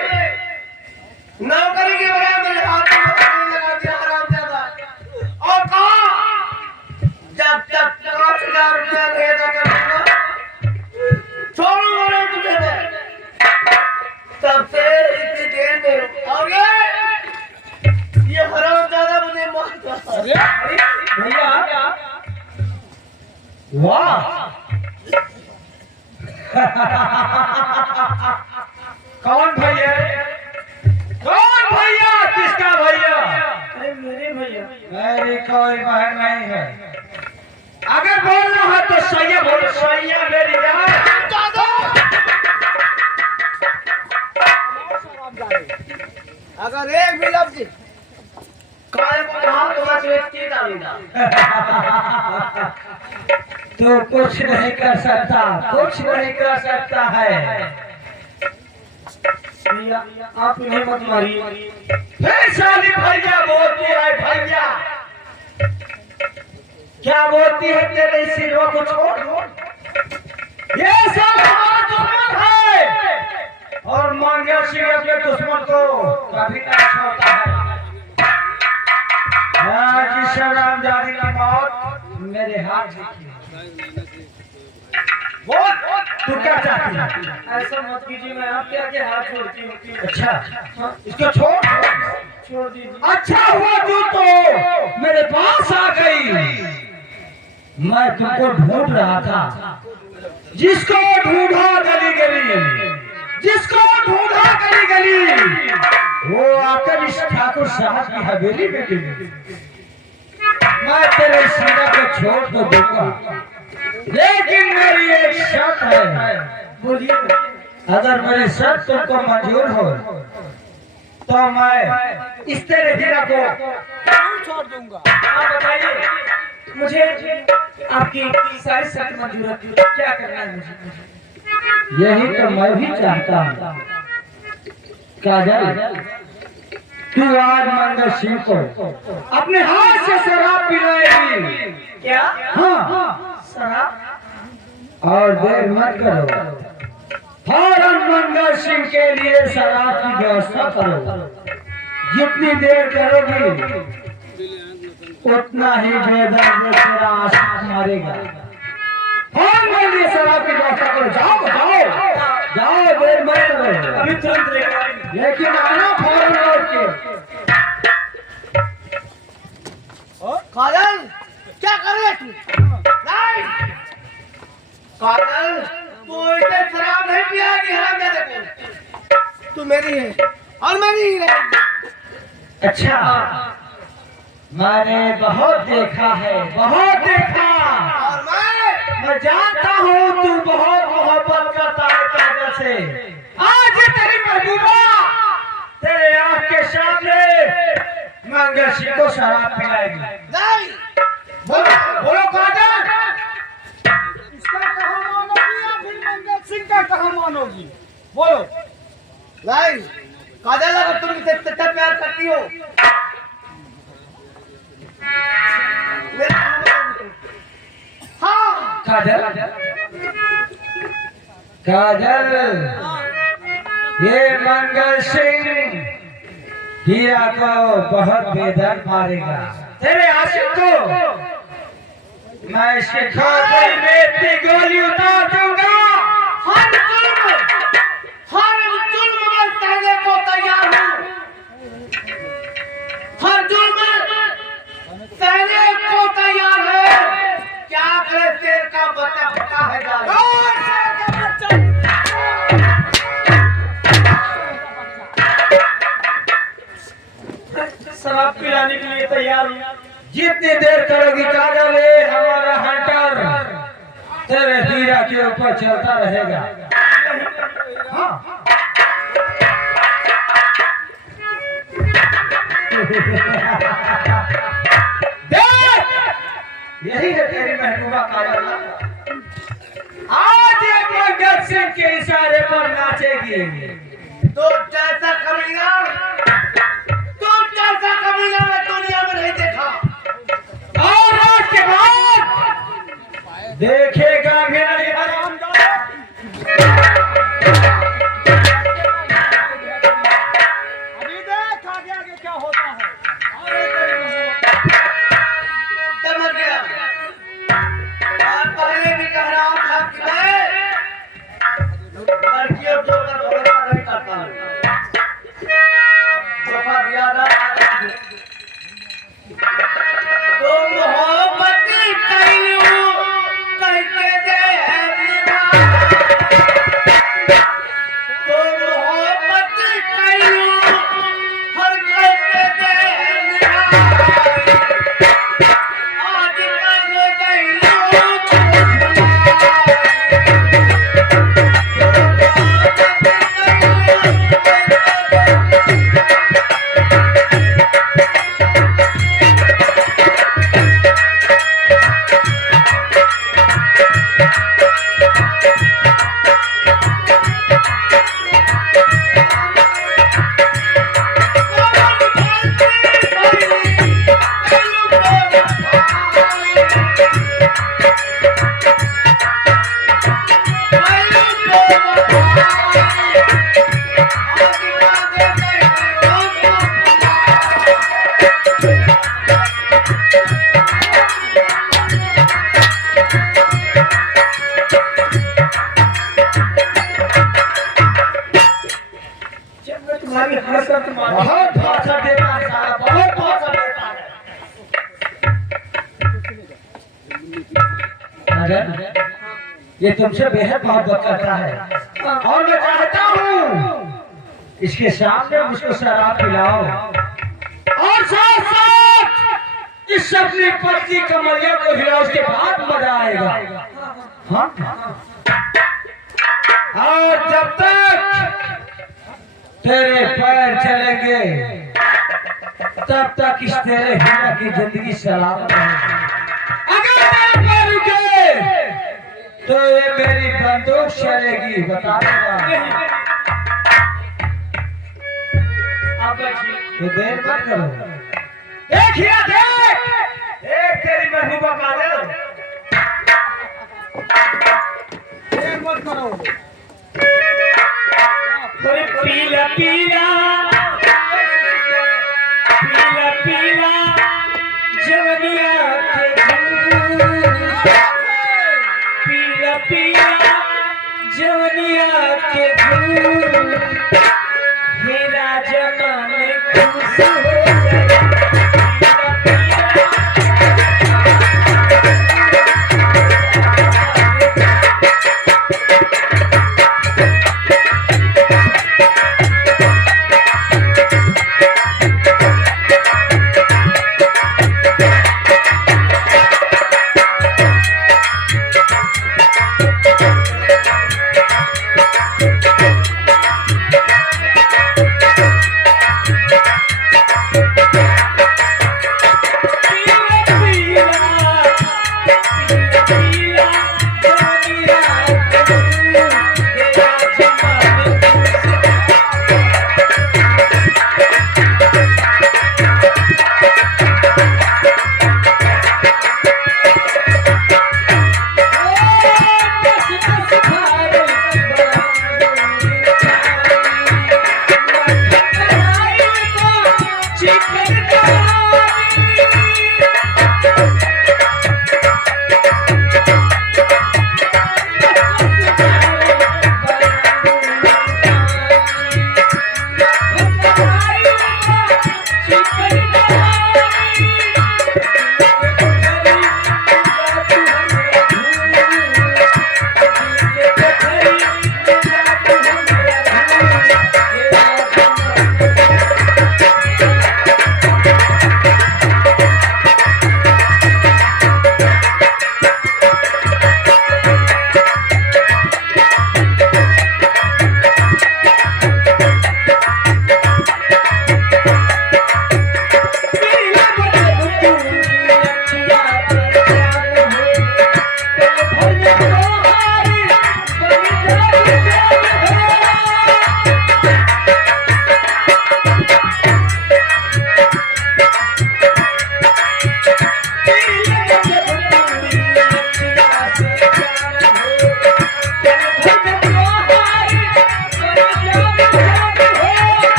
नौकरी के बजाय मेरे हाथों में नौकरी लगा दिया हरामजादा। और कहा जब तक 5,000 रुपया नहीं अदा करूंगा छोड़ूंगा नहीं तुझे मैं। तब से इतनी देर में और ये हरामजादा मुझे मारता। भैया, वाह, कौन भैया? कौन भैया? किसका भैया? अरे मेरे भैया। मेरी कोई बहन नहीं है। अगर बोलना है तो सैया बोलो। सैया मेरी जान। अगर एक भी लफ्ज काल को कहा तो मैं व्यक्ति डालूंगा। तू कुछ नहीं कर सकता, कुछ नहीं कर सकता है। भैया आप इन्हें मत मारिए। फिर साली भैया बोलती है। भैया क्या बोलती है? तेरे सिरवा को छोड़, ये सब हमारा दुश्मन है और मंगल सिंह के दुश्मन को कभी नहीं छोड़ता है। आज हरामजादी की मौत मेरे हाथ लिखी है। बोल, तू क्या चाहती है? ऐसा मत कीजिए, मैं आपके आगे हाथ जोड़ती हूँ। अच्छा, इसको छोड़ छोड़ दीजिए। अच्छा हुआ तू तो मेरे पास आ गई। मैं तुमको ढूंढ रहा था, जिसको ढूंढा गली गली, जिसको ढूंढा गली गली, वो आकर इस ठाकुर साहब की हवेली में मिली। मैं तेरे सीना को छोड़ तो दूंगा, लेकिन मेरी एक शर्त है। बोलिए। अगर मेरी शर्त तुमको मंजूर हो तो मैं इस तेरे हीरा को छोड़ दूंगा। आप बताइए, मुझे आपकी सारी शर्त मंजूर है, क्या करना है मुझे? यही तो मैं भी चाहता हूँ। काजल, तू आज मंगल सिंह को अपने हाथ से शराब पिलाएगी। क्या? हाँ, शराब? और देर मत करो, फौरन मंगल सिंह के लिए शराब की व्यवस्था करो। जितनी देर करोगी उतना ही बेदर्द तेरा आशिक मरेगा। फौरन मेरे लिए शराब की व्यवस्था करो। जाओ जाओ जाओ, देर मत करो। अभी तुरंत लेकर आएंगे। लेकिन आना फौरन लौट के। काजल, क्या कर रहे तू? नहीं काजल, तू इसे शराब नहीं पियागी हरामजादे को। तू मेरी है और मेरी ही रहेगी। अच्छा, मैंने बहुत देखा है, बहुत देखा। और मैं जानता हूँ तू बहुत मोहब्बत करता है काजल से। आज तेरी महबूबा मंगल सिंह को शराब पिलाएगी। नहीं बोलो बोलो काजल, इसका कहा मानोगी या फिर मंगल सिंह का कहा मानोगी? बोलो। नहीं काजल, अगर तुम इसे सच्चा प्यार करती हो मेरे हाँ काजल काजल, ये मंगल सिंह हीरा को बहुत बेदर्द मारेगा। तेरे आशिक को मैं इसके खोपड़ी में इतनी गोली उतार दूंगा। हर जुल्म में सहने को तैयार हूँ, हर जुल्म सहने को तैयार है। क्या करे शेर का बच्चा फटा है शराब पिलाने के लिए तैयार हूँ। जितनी देर करोगी काजल, ये हमारा हंटर तेरे हीरा के ऊपर चलता रहेगा। हाँ। देख, यही है तेरी महबूबा काजल। आज एक मंगल सिंह के इशारे पर नाचेगी। तो जैसा कमीना मैं दुनिया में नहीं देखा, और आज के बाद देखेगा मेरा ये हरामजादा। अभी देख आगे आगे क्या होता है। समझ गया। आप पहले भी कह रहा था कि मैं लड़कियों के ऊपर भरोसा नहीं करता हूँ। बहुत ज्यादा तुम मोहब्बत कइलू कहके दे तुम मोहब्बत कइलू हर कहके दे आज कर गइलू तुम्हारी हरकत बहुत भाषा देता है साला, बहुत भाषा देता है। अगर ये तुमसे बेहद मोहब्बत करता है और मैं चाहता हूँ इसके सामने मुझको शराब पिलाओ और साथ साथ इस अपनी पत्नी कमरिया को हिलाओ, उसके बाद मजा आएगा। हाँ, और जब तक तेरे पैर चलेंगे तब तक इस तेरे हीरा की जिंदगी सलामत रहेगी। अगर तेरे पैर रुके तो ये मेरी बंदूक चलेगी, बता दूंगा। आप बैठिए। तो देर मत करो। देख हीरा, देख देख तेरी महबूबा काजल। देर मत करो। अरे पीला पीला पीला पीला जवनिया के फूल, पीला पीला जवनिया के फूल, हीरा जमाने खुश हो गया।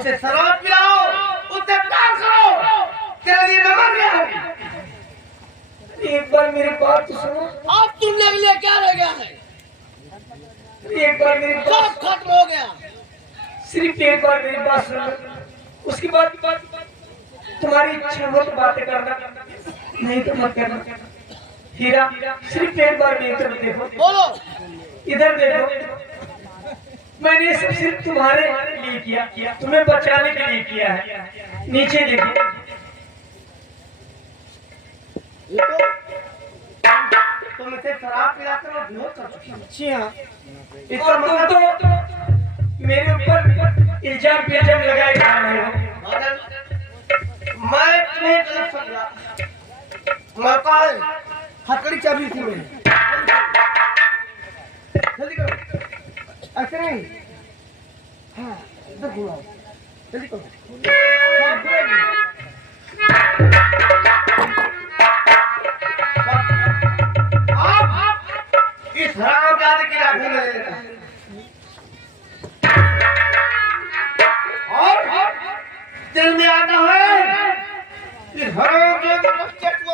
उसे शराब पिलाओ, उससे प्यार करो, तेरे लिए मैं मर गया हूँ। एक बार मेरी बात तो सुनो। अब तुम ले लिए क्या रह गया है? एक बार मेरी सब बात, खत्म हो गया। सिर्फ एक बार मेरी बात सुनो। उसके बाद तुम्हारी इच्छा हो तो बातें करना, नहीं तो मत करना। हीरा, सिर्फ एक बार मेरी तरफ देखो। बोलो। इधर देखो। मैंने ये सब सिर्फ तुम्हारे लिए किया, तुम्हें बचाने के लिए किया है। नीचे देखो। ये तो तुम इसे शराब पिलाकर और विनोद कर चुकी हो। जी हाँ। इसका मतलब तो मेरे ऊपर इल्जाम पे इल्जाम लगाए जा रहे हो। मगर मैं तुम्हें गलत समझा। मैं कल हथकड़ी चाबी थी मेरी। जल्दी करो। ऐसे नहीं। हाँ, इधर घुमाओ। जल्दी करो। हाँ, घुमाओ। आप इस हरामजादे की राखी में ले लेना। और दिल में आता है इस हरामजादे को बच्चे को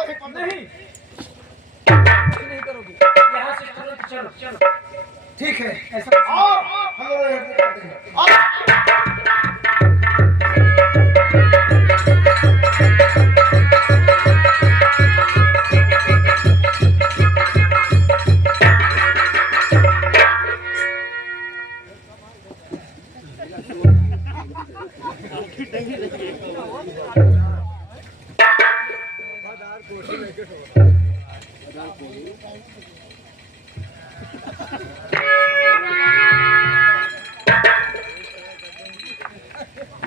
नहीं करोगे। यहाँ से चलो, चलो। ठीक है, ऐसा और हम लोग यहाँ पे करते हैं। और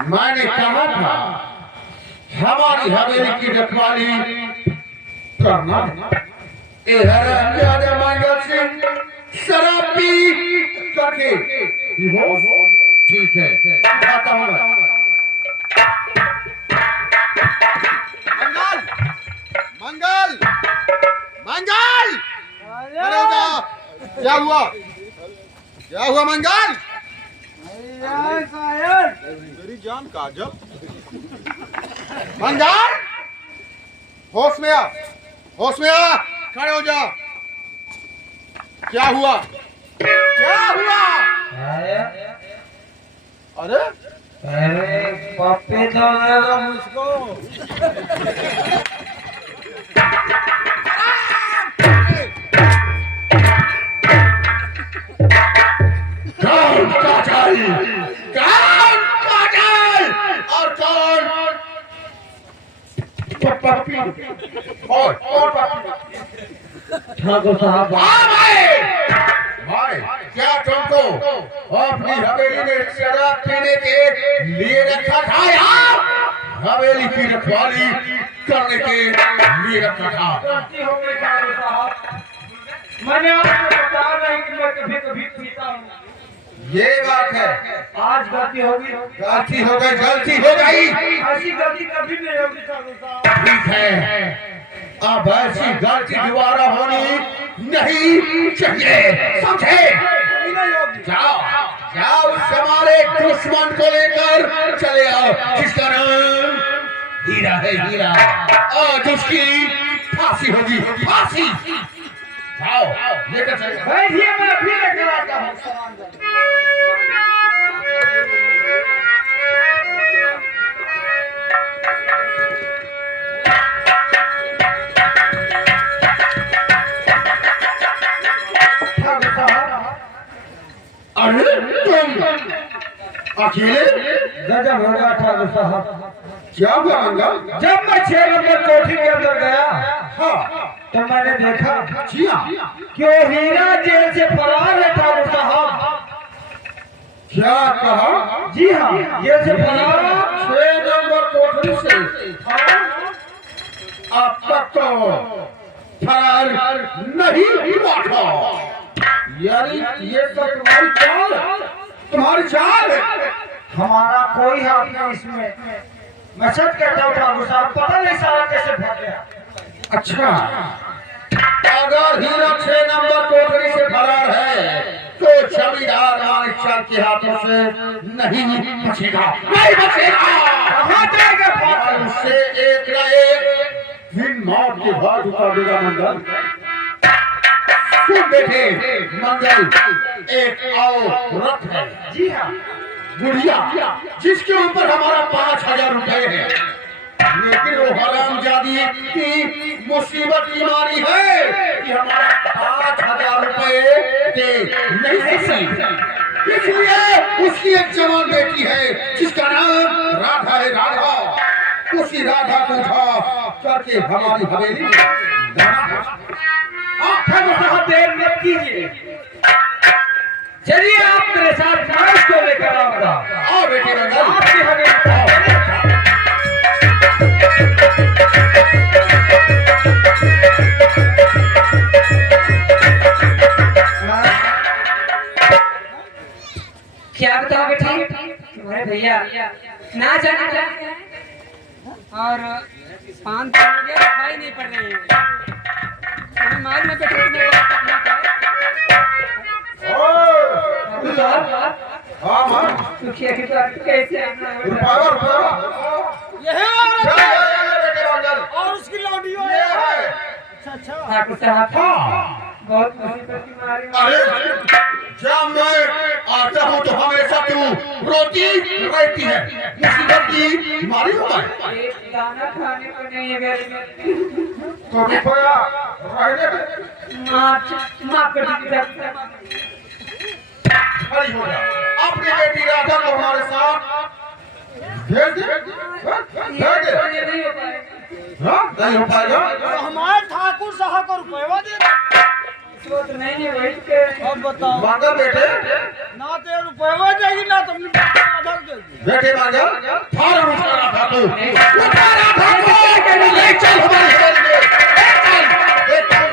मैंने कहा था हमारी हवेली की रखवाली करना। ए हरामजादा मंगल सिंह शराब पी करके ठीक है, आता हूँ मैं। मंगल, मंगल, मंगल, अरे क्या हुआ? क्या हुआ मंगल? मेरी जान काजल। मंगल, होश में आ, होश में आ, खड़े हो जा। क्या हुआ? क्या हुआ? अरे अरे पापे तो मुझको कौन काजल? कौन काजल? और कौन पप्पी? और पप्पी? ठाकुर साहब, भाई, क्या तुमको अपनी हवेली में शराब पीने के लिए रखा था या हवेली की रखवाली करने के लिए रखा था? गलती हो गई ठाकुर साहब। मैंने आपको बताया नहीं कि मैं कभी कभी पीता हूँ। ये बात है। आज गलती होगी। गलती हो गई, गलती हो गई। ऐसी गलती कभी नहीं होगी ठाकुर साहब। ठीक है, अब ऐसी गलती दोबारा होनी नहीं चाहिए, समझे? जाओ जाओ, उस हमारे दुश्मन को लेकर चले आओ जिसका नाम हीरा है, हीरा। आज उसकी फांसी होगी, फांसी। जाओ लेकर चले। बैठिए, मैं अभी लेकर आता हूँ सामान। अरे तुम अकेले? गजब होगा ठाकुर साहब। क्या हुआ मंगल? जब मैं 6 नंबर कोठी के अंदर गया, हाँ तो मैंने देखा जी हाँ। कि वो हीरा जेल से फरार है ठाकुर साहब। क्या कहा? जी हाँ, जेल से फरार। 6 नंबर कोठरी से अब तक तो फरार नहीं हुआ था। यानी ये तो तुम्हारी चाल है, तुम्हारी चाल है। हमारा कोई हाथ नहीं इसमें। मैं सच कहता हूँ ठाकुर साहब, पता नहीं सारा कैसे भाग गया। अच्छा, अगर हीरा 6 नंबर कोठरी से फरार है तो जमींदार मानिक चांद के हाथों से नहीं बचेगा, नहीं बचेगा। कहाँ जाएगा और उससे एक न एक दिन मौत के बाद उतारेगा मंगल। सुन बेटे मंगल, एक औरत है, जी हाँ, बुढ़िया, जिसके ऊपर हमारा 5000 रुपए है, लेकिन वो हरामजादी की मुसीबत की मारी है कि हमारा 5000 रुपए दे नहीं सकती। इसलिए उसकी एक जवान बेटी है जिसका नाम राधा है, राधा। उसी राधा को उठा करके हमारी हवेली में बहुत देर मत कीजिए, चलिए आप मेरे साथ मार्च को लेकर आऊंगा। आओ बेटी मंगल, आपकी हवेली क्या बताओ बेटी, तुम्हारे भैया ना जाने क्या और 5 साल हो गया दिखाई नहीं पड़ रही है। तुम्हें मालूम है बेटी तुम्हें बहुत तकलीफ है। हाँ हाँ, दुखिया की बात कैसे रुपया यही बेटे मंगल, और उसकी लौंडियों ये है। ठाकुर साहब बहुत मुसीबत की मारी। अरे जब मैं आता हूँ तो हमेशा तू रोती रहती है, मुसीबत की बीमारी हो गई। एक दाना खाने को नहीं है घर में। तो रुपया रहने दे, माफ कर दीजिए। खड़ी हो जा, अपनी बेटी राधा को हमारे साथ भेज दे, भेज दे। ये नहीं हो पाएगा। हाँ, नहीं हो पाएगा। हमारे ठाकुर साहब को रुपया दे सोच नहीं वही के अब बताओ मंगल बेटे, ना तो रुपया देगी ना तुम आधा देगी। बेटे मंगल, फार्म उठा राधा को, उठा राधा को, ले चल हमारी हवेली में, ले चल।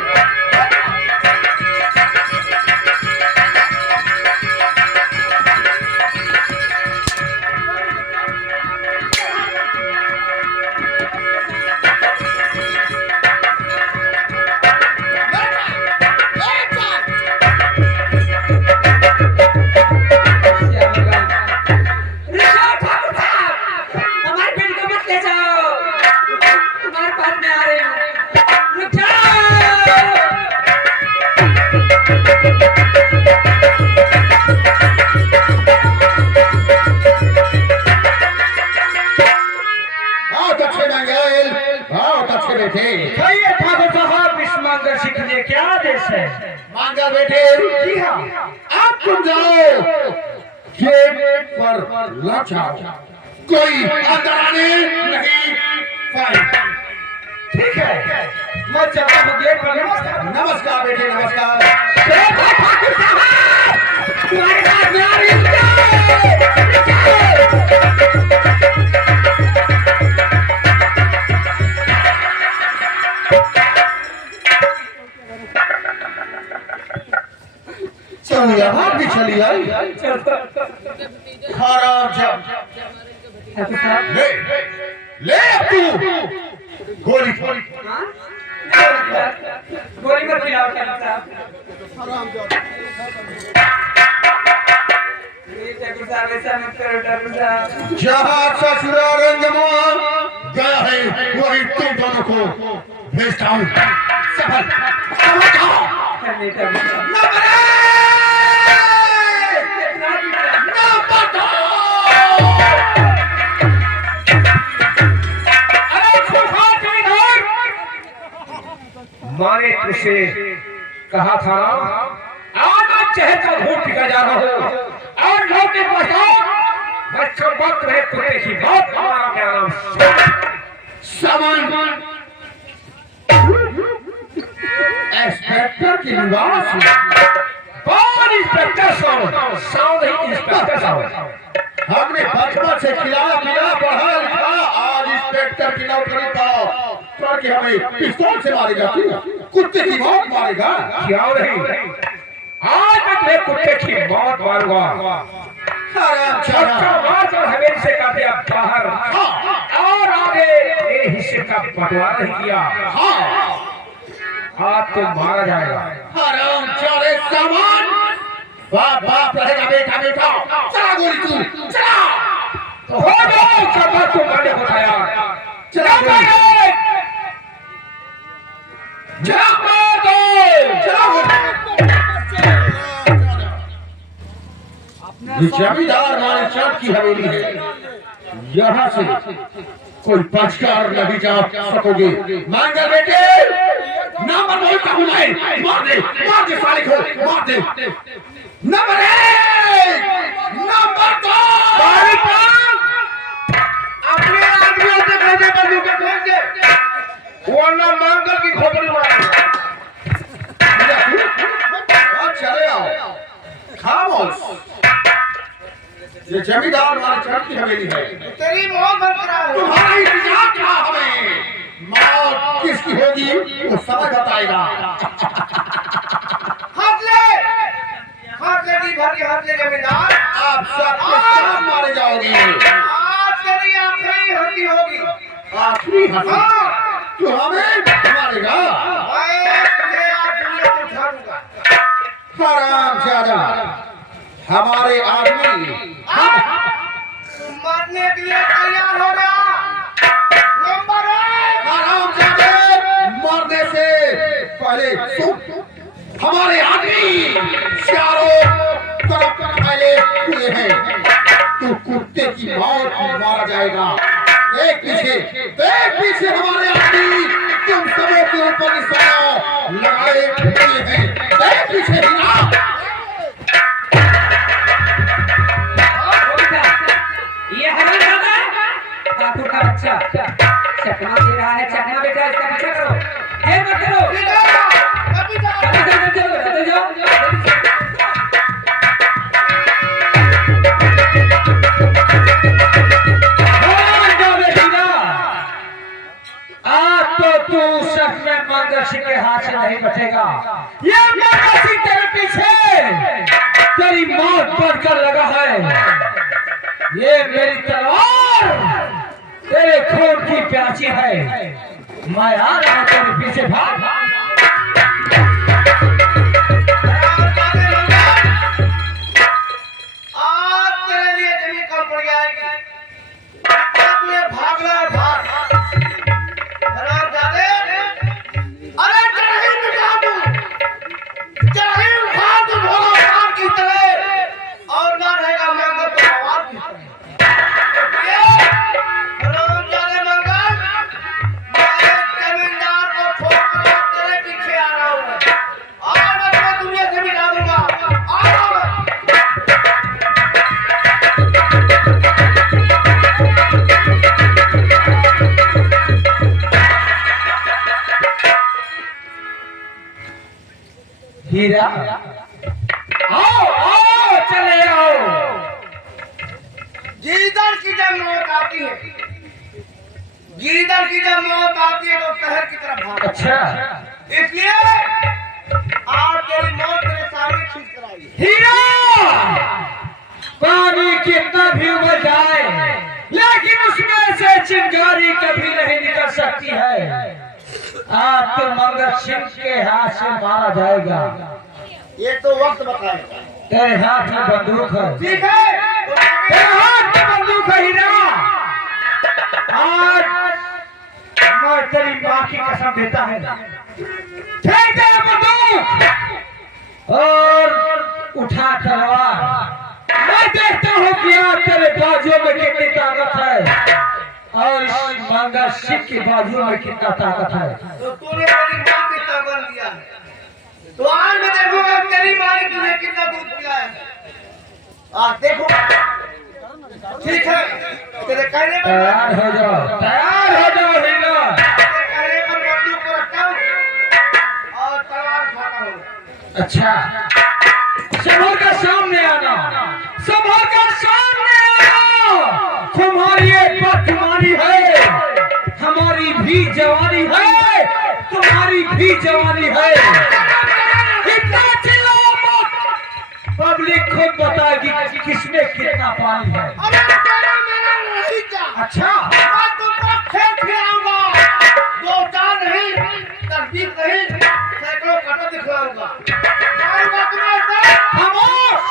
हमारे बेटी को मत ले जाओ, तुम्हारे पास में आ रही हूँ, रुक जाओ। बहुत अच्छे मंगल, बहुत अच्छे बेटे। कहिए ठाकुर साहब, इस मंगल सिख लिए क्या आदेश है? मंगल बेटे, जी हाँ, अब तुम जाओ, गेट पर न जाओ, कोई अंदर आने नहीं पाएगा। ठीक है, मैं चलता हूँ गेट पर। नमस्कार। नमस्कार बेटे, नमस्कार। तुम्हारे पास में आ रही हूँ, रुक जाओ। चलो यहाँ भी चली आई। खराब जब ठाकुर साहब ले ले अब तू गोली गोली गोली मत खिलाओ ठाकुर साहब। ठाकुर साहब ऐसा मत करो ठाकुर साहब। जहाँ ससुरा रंगमा गया है वही तुम दोनों को भेजता हूँ। सफल नहीं ठाकुर साहब। न मरे न बचाओ। माने तुझसे कहा था ना, आज चहल का भूत पिका जा रहा हो और लोग के बच्चों वक्त रहे कुत्ते की बात। हमारा क्या नाम सामान इंस्पेक्टर की निवास कौन? इंस्पेक्टर साउंड ही इंस्पेक्टर साउंड। हमने बचपन से खिलाया पिलाया पढ़ा लिखा, आज इंस्पेक्टर की नौकरी पाओ करके हमें पिस्तौल से मारेगा तू, कुत्ते की मौत मारेगा। क्या नहीं, आज मैं तुम्हें कुत्ते की मौत मारूंगा। बच्चों और हवेली से काटे आप बाहर और आगे मेरे हिस्से का बंटवारा नहीं किया, आज तो मारा जाएगा। हराम चारे सामान बाप बाप रहेगा बेटा बेटा चला गोली तू चला तो हो जाओ चपा को गाने बताया चला गोली चला ये जमींदार वाले चंद की हवेली है यहाँ से कोई पचकार नहीं जा सकोगे मांगल बेटे नंबर बोलता हूँ मैं मार दे साले को मार दे नंबर 1 नंबर 2 अपने आदमियों से कहने पर जो कहेंगे वरना मंगल की खोपड़ी मार चले आओ खामोश ये जमींदार वाले चंद की हवेली है तेरी मौत बरकरार हो। तुम्हारा इंतजार क्या हमें मौत किसकी होगी वो समय बताएगा हाथ ले दी भर के हाथ ले जमींदार। आप सब के सब मारे जाओगे आज तेरी आखिरी हड्डी होगी। आखिरी हड्डी तू हमें मारेगा मैं तुझे आज दुनिया से उठा दूंगा। हराम ज्यादा हमारे आदमी मरने के लिए तैयार हो जा। नंबर 1 हराम ज्यादा मरने से पहले सुन हमारे आदमी चारों तरफ फैले हुए हैं तू कुत्ते की मौत मारा जाएगा देख पीछे हमारे आदमी तुम सबों के ऊपर निशाना लगाए हुए हैं देख पीछे हिला ये हराम दादा ठाकुर का बच्चा चकमा दे रहा है चकमा बेटा इसका पीछा करो ये मत करो अभी जा। चलो जाओ आज तो तू सच में मंगल सिंह के हाथ से नहीं बचेगा ये मंगल सिंह तेरे पीछे तेरी मौत बढ़कर लगा है ये मेरी तलवार तेरे खून की प्यासी है मैं आ रहा हूं तेरे पीछे भाग आज तेरे लिए जमीन कम पड़ जाएगी। तुझे भागना है, भाग। हराम जादे। अरे जरहीम उठा तू। जरहीम उठा तू भोला भाग की तरह। और ना रहेगा मंगल तो भगवान की तरह। ये हराम जादे मंगल, मैं जमींदार को छोड़कर तेरे पीछे आ रहा हूँ। और मैं तुम्हें दुनिया से मिला दूंगा। आ रहा हूँ। हीरा आओ आओ चले आओ गीदड़ की जब मौत आती है, गीदड़ की जब मौत आती है तो शहर की तरफ भाग। अच्छा इसलिए आज तेरी मौत तेरे सामने खींच कर आई है। हीरा पानी कितना भी उबल जाए लेकिन उसमें से चिंगारी कभी नहीं निकल सकती है आज तो मंगल सिंह के हाथ से मारा जाएगा ये तो वक्त बताएगा। तेरे हाथ में बंदूक है ठीक है, तेरे हाथ में बंदूक है हीरा आज मैं तेरी माँ की कसम देता है फेंक दे बंदूक और उठा तलवार मैं देखता हूँ कि आज तेरे बाजुओं में कितनी ताकत है और इस मंगल सिंह की बाजुओं में कितना ताकत है तो तूने मेरी माँ की ताकत दिया है, तो आज मैं देखूंगा तेरी माँ ने तुझे कितना दूध पिलाया है। देखो ठीक है, तेरे कहने पर तैयार हो जाओ हीरा तेरे कहने पर बंदूक को रखता हूँ और तलवार उठाता हूँ। अच्छा संभल कर सामने आना संभल कर सामने आना तुम्हारी एक वर्तमानी है हमारी भी जवानी है तुम्हारी भी जवानी है इतना चिल्लाओ मत पब्लिक खुद बताएगी कि किसमें कितना पानी है अरे तेरा मेरा नहीं क्या? अच्छा मैं तुमको खेल खिलाऊंगा, 2-4 नहीं, 10-20 नहीं, सैकड़ों कटो दिखलाऊंगा। मारूंगा तुम्हें ऐसे। खामोश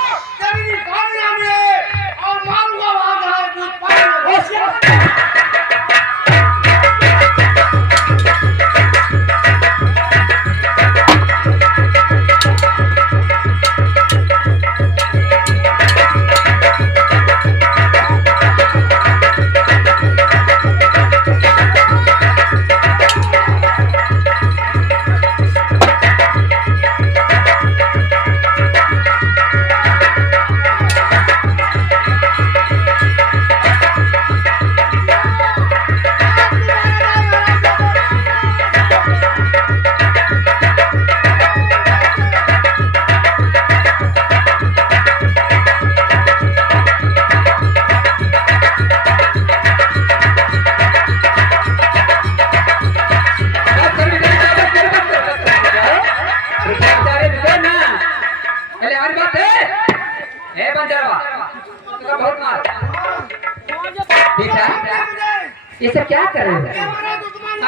ये सब क्या कर रहे हो?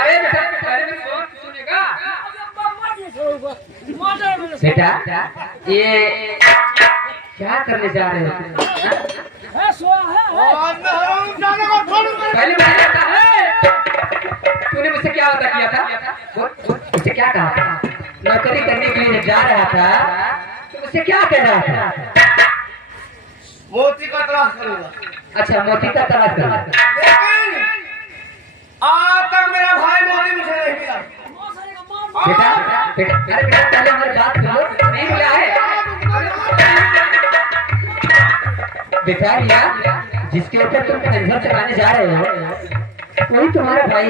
अरे बेटा अरे मेरी बात सुनेगा बेटा ये क्या करने जा रहे हो? पहले मैंने कहा है तूने मुझसे क्या वादा किया था? मुझसे क्या कहा था? नौकरी करने के लिए जब जा रहा था तो मुझसे क्या कह रहा था? मोती का तलाश करूंगा। अच्छा मोती का तलाश कर। लेकिन आज तक मेरा भाई मोती मुझे नहीं मिला। बेटा बेटा अरे बेटा पहले हमारी बात सुनो। नहीं मिला है बेटा। या जिसके ऊपर तुम खंजर चलाने जा रहे हो वही तुम्हारा भाई।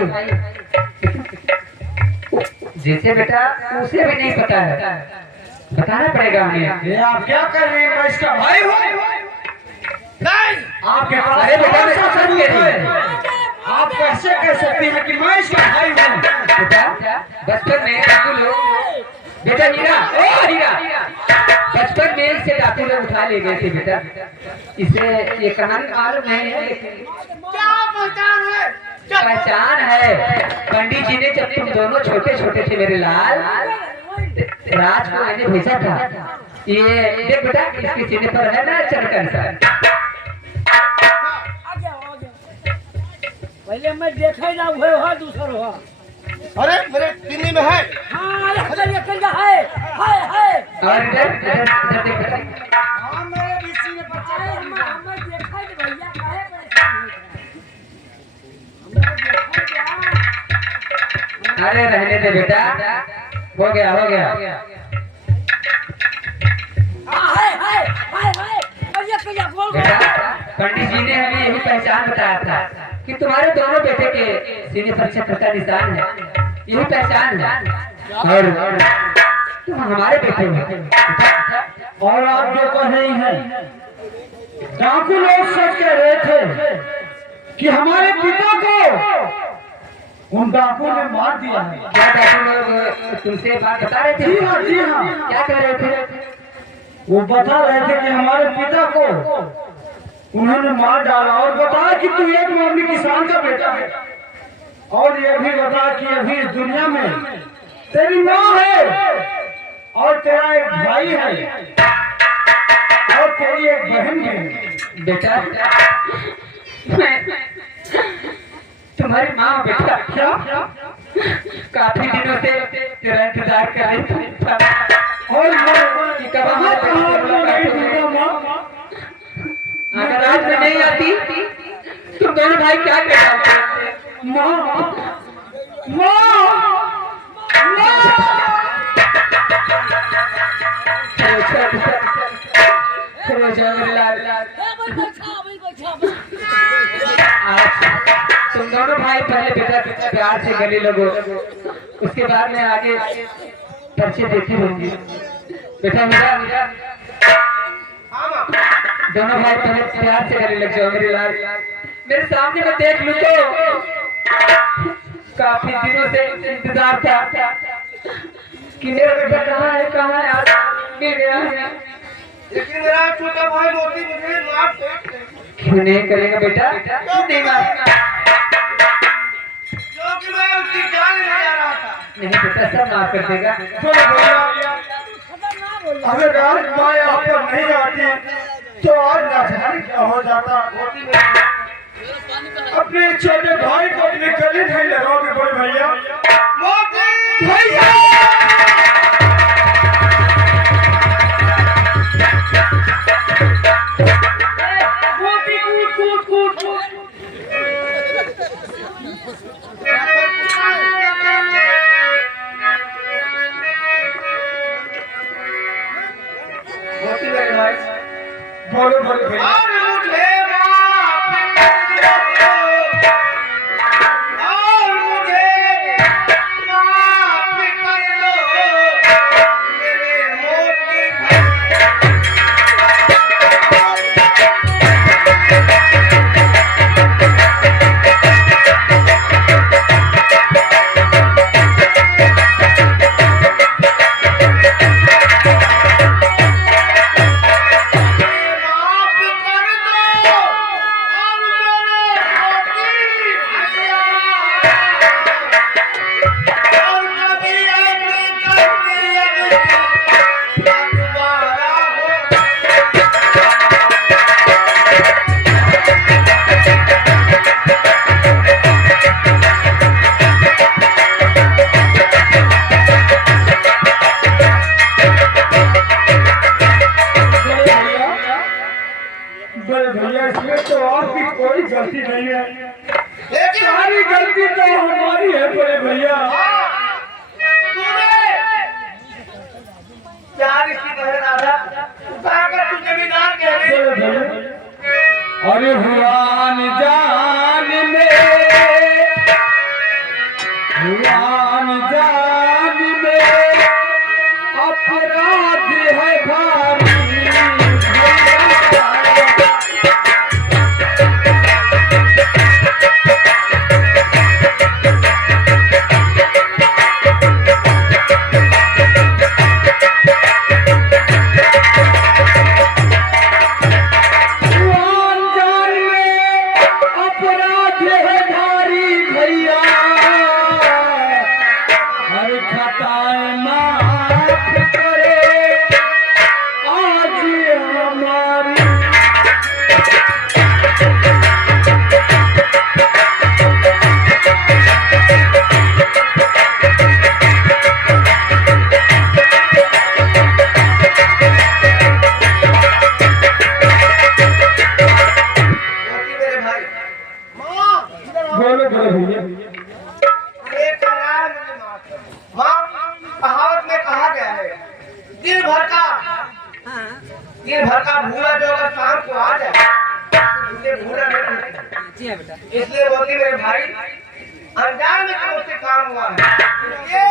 जैसे बेटा उसे भी नहीं पता है, बताना पड़ेगा हमें। ये आप क्या कर रहे हैं? मैं इसका भाई हूँ। नहीं, आपके पास अरे बेटा मैं कौन सा सब सबूत है? आप कैसे कह सकते हैं कि मैं इसका भाई हूँ? बेटा बचपन में डाकू लोग बेटा हीरा ओ हीरा बचपन में इसे डाकू लोग उठा ले गए थे बेटा। इसे ये कहानी मालूम नहीं है लेकिन क्या पहचान है? पहचान है। पंडित जी ने जब तुम दोनों छोटे छोटे थे मेरे लाल राज को मैंने भेजा था। ये देख बेटा इसके सीने पर है ना चरकन सा। पहले मैं देखे ना हुआ दूसर हुआ। अरे मेरे दिल्ली में है। हाँ है और इधर इधर इधर देख बेटा। हाँ मेरे बीसी में बच्चे हमें देखा कि भैया काहे परेशान हो। अरे रहने दे बेटा हो गया हो गया। बेटा पंडित जी ने हमें यही पहचान बताया था कि तुम्हारे दोनों बेटे के सीने पर चक्र का निशान है। यही पहचान है और तुम हमारे बेटे हो। और आप जो कह रही हैं डाकू लोग सच कह रहे थे कि हमारे पिता को उन डाकू ने मार दिया है। क्या डाकू लोग तुमसे बात बता रहे थे? जी हाँ जी हाँ। क्या कह रहे थे? वो बता रहे थे कि हमारे पिता को उन्होंने मार डाला और बताया कि तू एक मामूली किसान का बेटा है। और ये भी बताया कि अभी इस दुनिया में तेरी माँ है और तेरा एक भाई है और तेरी एक बहन भी है। बेटा मैं तुम्हारी माँ बेटा क्या काफी दिनों से तेरा इंतजार कर रही थी और कि कब हमारे अगर आज में नहीं आती तुम दोनों भाई क्या करते? माँ तुम दोनों भाई पहले बेटा प्यार से गले लगो, उसके बाद में आगे परिचय देती होंगी। बेटा मेरा दोनों भाई पहले प्यार से गले लग जाओ मेरे लाल। मेरे सामने में देख लूं तो काफी दिनों से इंतजार था कि मेरा बेटा कहाँ है आज मिल गया है। लेकिन मेरा छोटा भाई मोती मुझे माफ कर दे। क्यों नहीं करेगा बेटा? क्यों नहीं माफ? क्योंकि मैं उसकी जान लेने जा रहा था। नहीं बेटा सब माफ कर देगा। अगर आज माँ यहाँ पर नहीं आती तो आज ना जाने क्या हो जाता। मोती मेरा छोटे भाई को अपने गले नहीं लगाओगे बड़े भैया? मोती भैया मोती कूद कूद कूद मोती मेरे भाई बोलो बड़े भैया। और मुझे माफ कर दो और मुझे माफ कर दो मेरे मोती भाई माफ कर दो और मेरे मोती भैया और कभी ऐसे करते दोबारा हो बड़े भैया इसमें तो आपकी कोई गलती नहीं है, लेकिन सारी गलती तो हमारी है बड़े भैया। तूने क्या रिश्ती कहे दादा उठाकर तू जमींदार कह रही बड़े भैया अरे हुआन जान में अपराध है भारी अपराध है भारी भैया हर खताएं माफ करे आज हमारी। मोती मेरे भाई माँ बोलो बड़े भैया। एक करार मुझे माफ कर माँ कहावत में कहा गया है दिन भर का भूला जो अगर शाम को आ जाए उसे भूला नहीं होता। इसलिए मोती मेरे भाई अनजान में कि मुझसे काम हुआ है इसलिए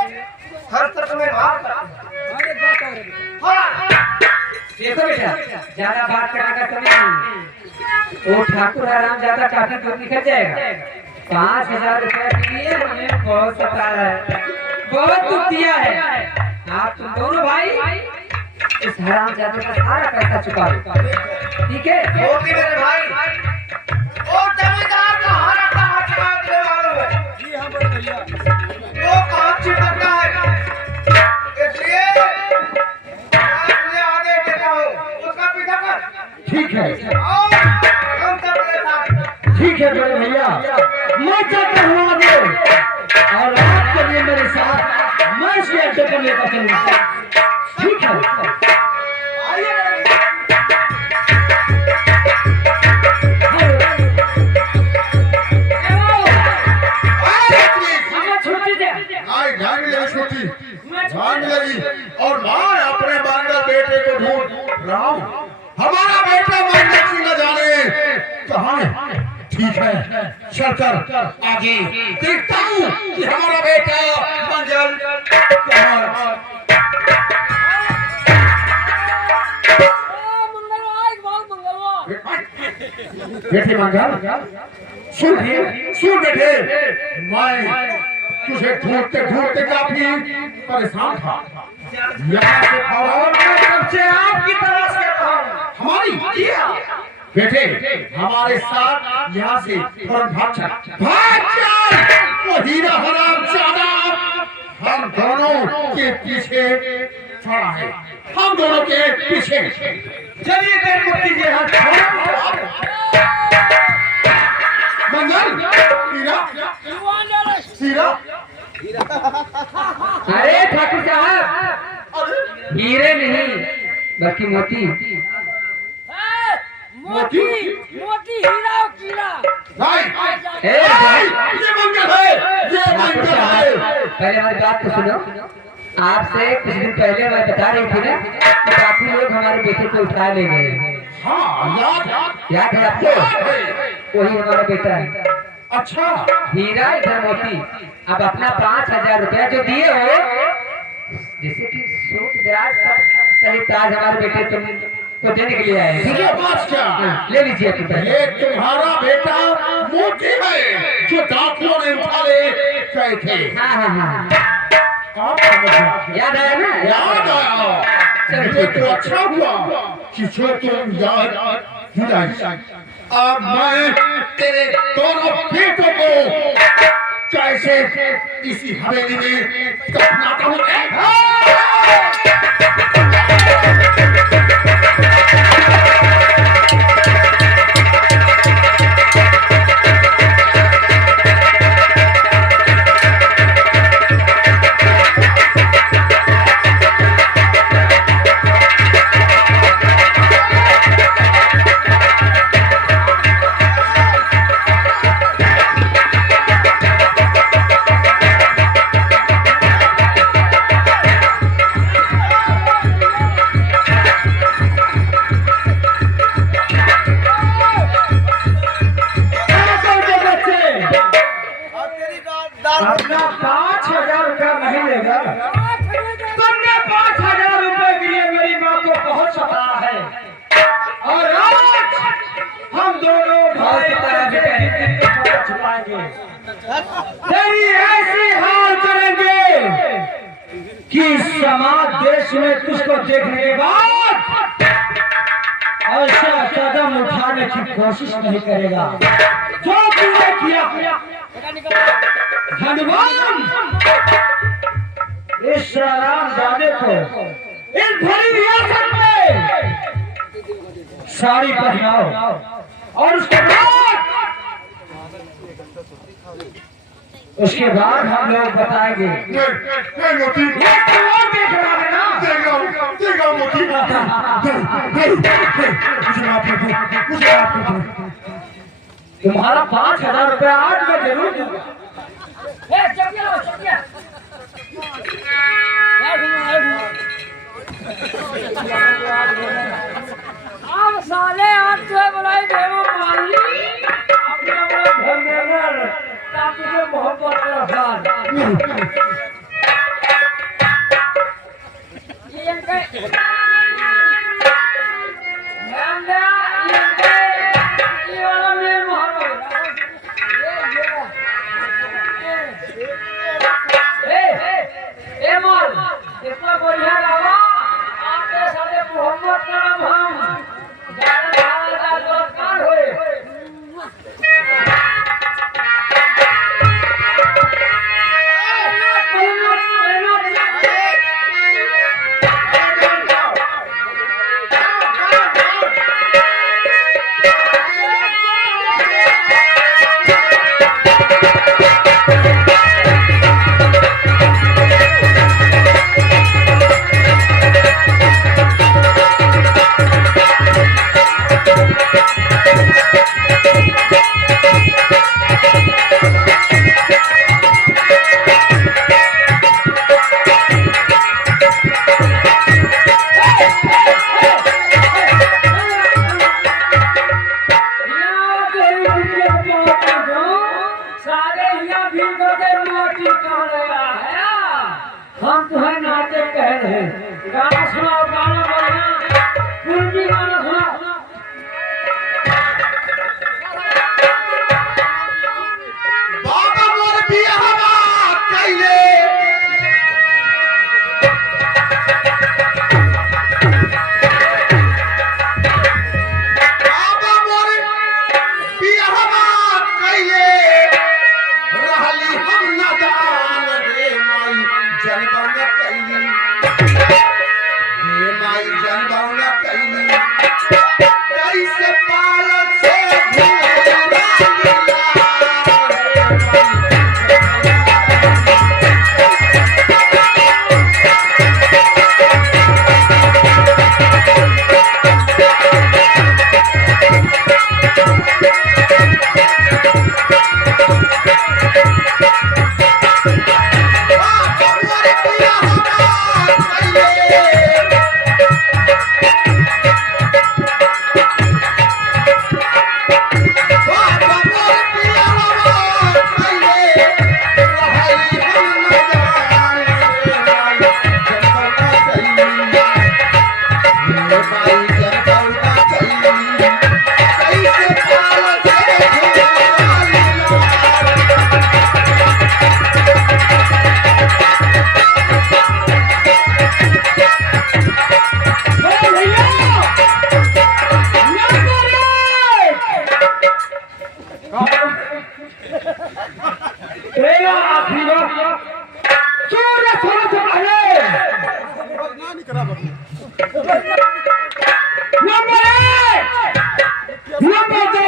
हम सब तुम्हें माफ करते हैं। हाँ देखो बेटा ज्यादा बात करने का समय नहीं, वो ठाकुर आराम ज्यादा काफी दूर निकल जाएगा। 5,000 रुपए के लिए हमें बहुत सता रहा है, बहुत दुख दिया है। आप तुम दोनों भाई इस हराम जादू का सारा पैसा चुका दो, ठीक है? मोती मेरे भाई और जमींदार का हरा कहाँ चुका तुझे मालूम है? जी हाँ बड़े भैया वो कहाँ चिपकता है इसलिए मैं तुझे आदेश देता हूँ उसका पीछा कर ठीक है और हम सब तेरे साथ ठीक है बड़े भैया, मैं चाहता हूँ आगे और आप चलिए मेरे साथ, मैं इसे अड्डे पर लेकर चलूंगा। ठीक है आइए मेरे भैया। हमें छुट्टी दे आई जान मिलेगी छुट्टी, जान मिलेगी। और मैं अपने मंगल बेटे को ढूंढ रहा हूँ। हमारा बेटा मंगल सिंह न जाने कहाँ है। ठीक है चलकर आगे देखता हूँ कि हमारा बेटा मंगल कहाँ है। मंगलवार बहुत मंगलवार बेटे मंगल सुन बेटे, मैं तुझे ढूंढते ढूंढते काफी परेशान था। यहाँ से और मैं कब से आपकी तलाश कर रहा हूँ। हमारी बेटे हमारे साथ यहाँ से फौरन भाग चल वो हीरा हरामजादा हम दोनों के पीछे खड़ा है, हम दोनों के पीछे। चलिए देर मत कीजिए, मंगल हीरा हीरा अरे ठाकुर साहब, अरे हीरे नहीं बल्कि मोती। मोती मोती हीरा और कीड़ा। भाई ए, ये मंगल है, ये ठाकुर मंगल साहब, है। पहले हमारी बात तो सुनो। आपसे कुछ दिन पहले मैं बता रही थी ना कि काफी लोग हमारे बेटे को उठा ले गए। हाँ याद याद है आपको? वही हमारा बेटा है। अच्छा हीरा इधर मोती। अब अपना 5,000 रुपया जो दिए हो, जैसे कि सूट ब्याज सब सहित आज हमारे बेटे तुम को देने के लिए आए, ठीक ये है? बात क्या हाँ, ले लीजिए अपने पैसे। ये तुम्हारा बेटा मोती है जो डाकुओं ने उठा ले गए थे। हाँ हाँ हाँ, आप समझ गए। याद आया ना? याद आया। ये तो अच्छा हुआ कि जो तुम याद दिलाई। अब मैं तेरे दोनों बेटों को कैसे इसी हवेली में दफनाता हूँ। और तेरी दाल अपना 5,000 रुपया नहीं लेगा। तुमने 5,000 रुपए के लिए मेरी माँ को बहुत सताया है, और आज हम दोनों भाई छुपाएंगे। तेरी ऐसी हाल करेंगे कि समाज देश में तुझको देखने के बाद ऐसा कदम उठाने की कोशिश नहीं करेगा जो तूने किया। हनुमान, इस रामजादे को इस भरी रियासत में साड़ी पहनाओ, और उसके बाद हम लोग बताएंगे। मोती ये तो और देख रहा है ना? देगा मोती। मुझे आप तुम्हारा 5,000 रुपया आज मैं जरूर दूंगा। ए चकिया चकिया। अब साले आज तो बुलाई देवो माली अपने अपने घर में घर ताकि तुझे मोहब्बत का रखा। ये इनके ध्यान दे, ये वाला मेरे मोहब्बत ए मोर इतना बढ़िया गावा आपके साथे मोहब्बत करब हम ज्यादा दरकार होए। हम तुम्हें नाते कह रहे हैं। गाना सुनाओ, गाना बढ़िया पूर्वी गाना सुनाओ। बाबा मोर बियाहवा कइले बाबा मोर बियाहवा कइले रहली हम नादान रे माई जनबंग कइली रे माई जनबंग कइली तेरा आखिरी वक्त सूर्य सोने से पहले नहीं करा बाबू नंबर 1 नंबर 2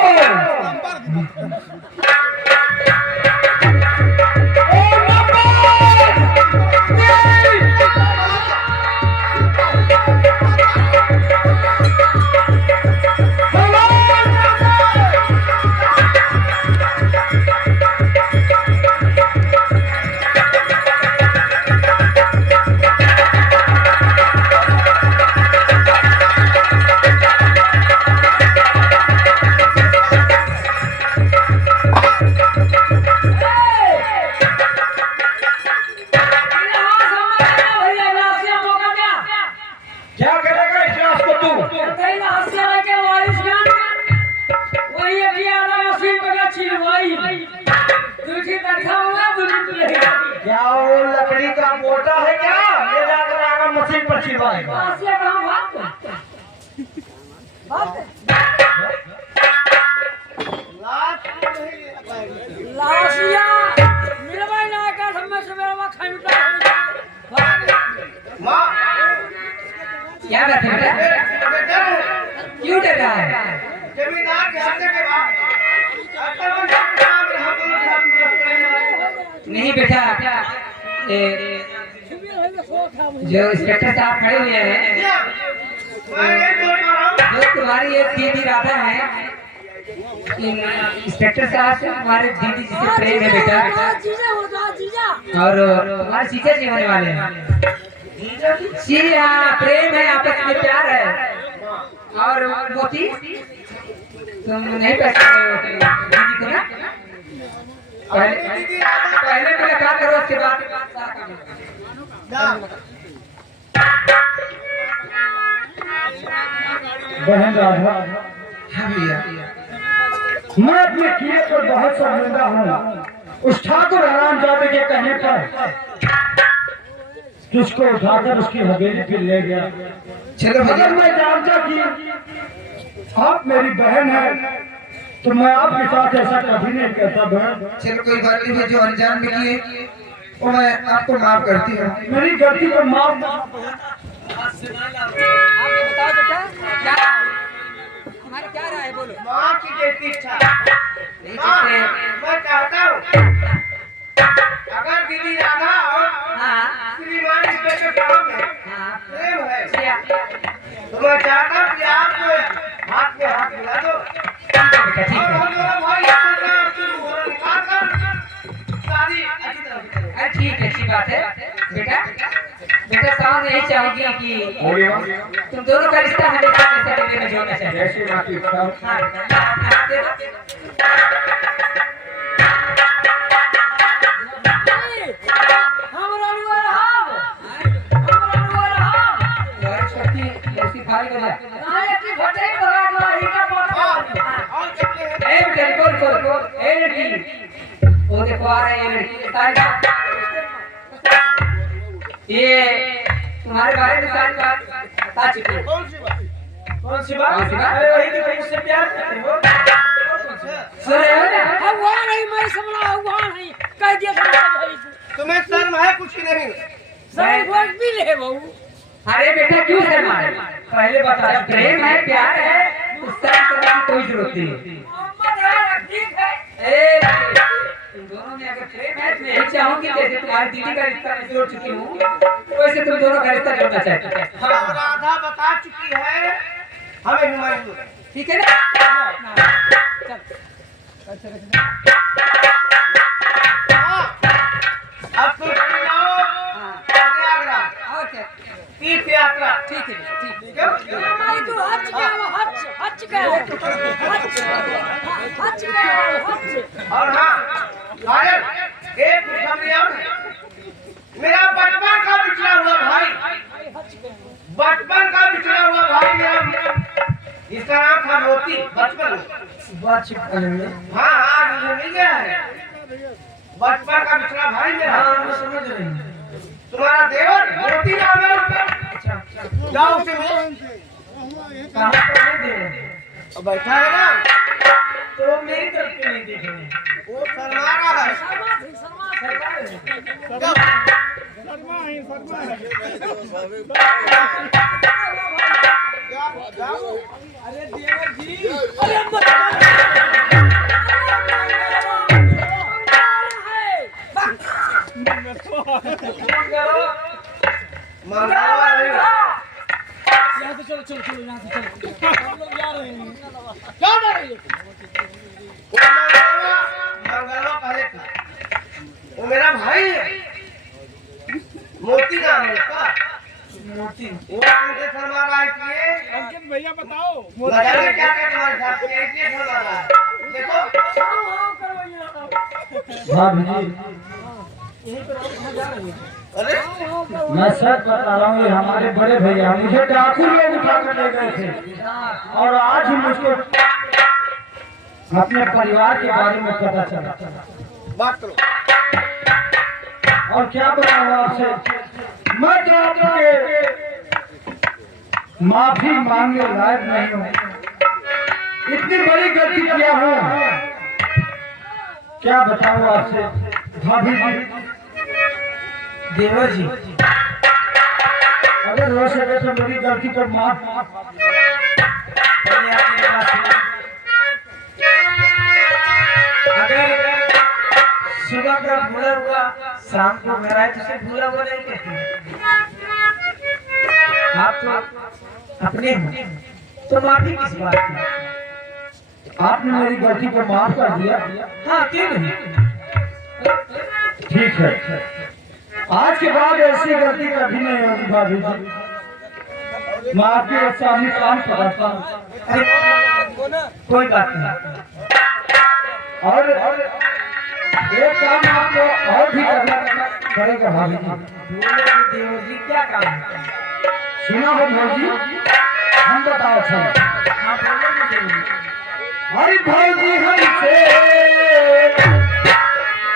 क्या करेगा इस क्लास को तू? क्या वो लकड़ी का मोटा है क्या? ले जाकर आराम मशीन पर छिलवाएगा। क्या बात है बेटा? क्यों डर रहा है? जमींदार के हत्या के बाद नहीं बेटा, जो इंस्पेक्टर साहब खड़े हुए हैं, जो तुम्हारी एक दीदी राधा है, इंस्पेक्टर साहब से तुम्हारे दीदी जिसे प्रेम है बेटा, और तुम्हारे जीजा जी होने वाले हैं। जी हाँ, प्रेम है, आपस में प्यार है। और मोती, तुम नहीं पहचानते हो दीदी को ना? पहले मुलाकात करो, उसके बाद बहन राधा। हाँ भैया, मैं अपने किए पर बहुत शर्मिंदा हूँ। उस ठाकुर हरामजादे के कहने पर तुझको उठाकर उसकी हवेली पे ले गया। चलो अगर मैं जानता कि आप मेरी बहन है तो मैं आपके साथ ऐसा कभी नहीं करता बहन। चलो कोई बात नहीं, जो अनजान में किए वो मैं आपको माफ करती हूँ। मेरी गलती को माफ। हमारी क्या राय है, बोलो। माँ की बेटी इच्छा नहीं चाहते। मैं चाहता हूँ अगर दीदी राधा और श्रीमान इंस्पेक्टर साहब में प्रेम है तो मैं चाहता हूँ कि आप हाथ में हाथ मिला दो और हम दोनों भाई निकाल कर शादी अच्छी तरह से करें। ठीक है, अच्छी बात है बेटा। बेटा साहब यही चाहूंगी कि तुम दोनों का रिश्ता हमेशा में जोड़ना चाहिए। ऐसी बात है। हाँ बेटा, ये तुम्हारे बारे में सारी बात बता चुकी है। कौन सी बात? कौन सी बात? अरे वही तो मुझसे प्यार करते हो। सुने हो ना? तुम्हें शर्म है कुछ की नहीं? अरे बेटा क्यों शर्मा है? पहले बता, प्रेम है, प्यार है, उस तरह करने की कोई जरूरत नहीं। तुम दोनों में अगर प्रेम है तो मैं यही चाहूंगी जैसे तुम्हारी दीदी का रिश्ता मैं जोड़ चुकी हूँ वैसे तुम दोनों का रिश्ता जोड़ना चाहती हूँ। राधा बता चुकी है हमें भी मंजूर है। ठीक है ना? हाँ, अब तुम चले जाओ प्रयागराज तीर्थ यात्रा। ठीक है, ठीक है। और हाँ घायल एक खुशखबरी और है। मेरा बचपन का बिछड़ा हुआ भाई मेरा जिसका नाम था मोती बचपन में। हाँ हाँ मुझे मिल गया है बचपन का बिछड़ा भाई मेरा। तुम्हारा देवर मोती नाम है उसका। जाओ उसे मिलो। बैठा है ना तो मेरी तरफ क्यों नहीं देखे? वो शर्मा रहा है। अरे देवर जी, मंगलवा रहेगा। यहाँ से चलो चलो चलो, यहाँ से चलो, हम लोग जा रहे हैं। वो मंगलवा पहले का। वो मेरा भाई है। मोती नाम है उसका। मोती वो तुमसे शर्मा रहा है इसलिए। अंकित भैया बताओ। न जाने क्या क्या तुम्हारे साथ किया, इसलिए शर्मा रहा है। देखो भाभी जी, अरे मैं सच बता रहा हूँ, ये हमारे बड़े भैया मुझे डाकू लोग उठा कर ले गए थे और आज ही मुझको अपने परिवार के बारे में पता चला। बात करो। और क्या बताऊँ आपसे, मैं तो आपके माफी मांगने लायक नहीं हूँ। इतनी बड़ी गलती किया हूँ, क्या बताऊँ आपसे भाभी जी। देवर जी, अगर हो सके तो मेरी गलती को माफ। पहले आपने एक बात सुनो। अगर सुबह का भूला हुआ शाम को घर आए तो उसे भूला हुआ नहीं कहते। आप तो अपने हो, तो माफी किस बात की? आपने मेरी गलती को माफ कर दिया। हाँ, क्यों नहीं? ठीक है, आज के बाद ऐसी गलती कभी नहीं होगी भाभी जी। मैं आपके सामने काम कराता हूँ। अरे कोई बात नहीं। और एक काम आपको और भी करना पड़ेगा भाभी जी। बोलो देवर जी, क्या काम है? सुना हो भौजी, हम बताओ सब। हाँ बोलो ना देवर जी। अरे भौजी हमसे,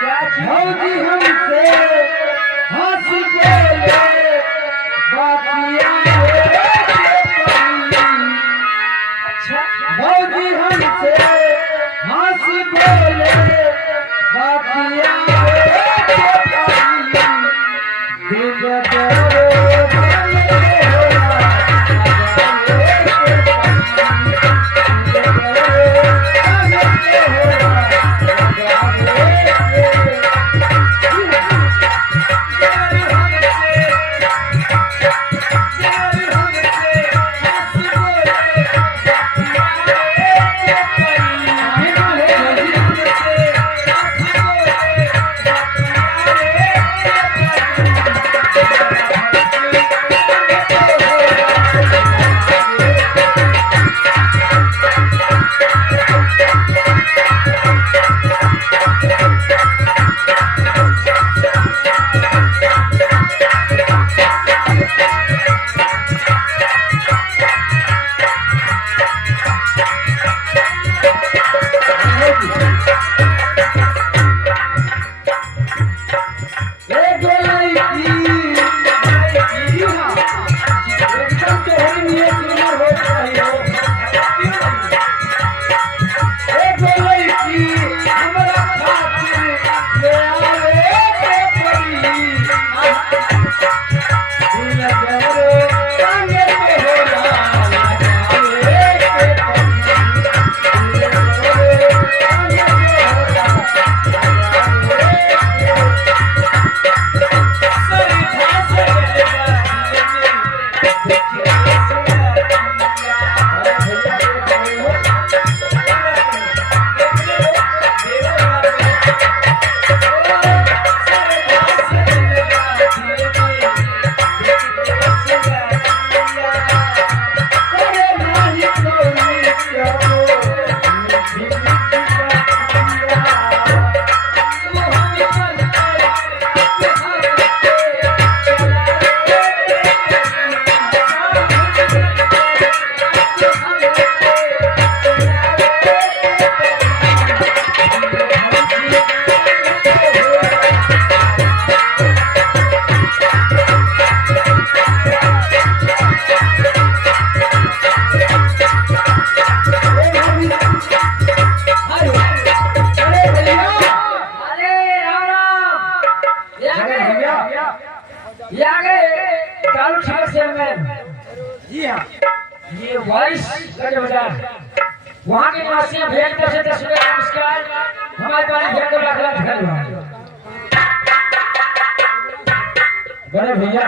क्या चीज? भौजी हमसे हंस बोले बातियां अच्छा, भौजी हमसे हंस बोले बातियां जी हाँ, ये 22 गज बाजार वहाँ के निवासियाँ भेंट कर से 10 रुपये नमस्कार हमारे पास भेंट को लाख लाख धन्यवाद। बड़े भैया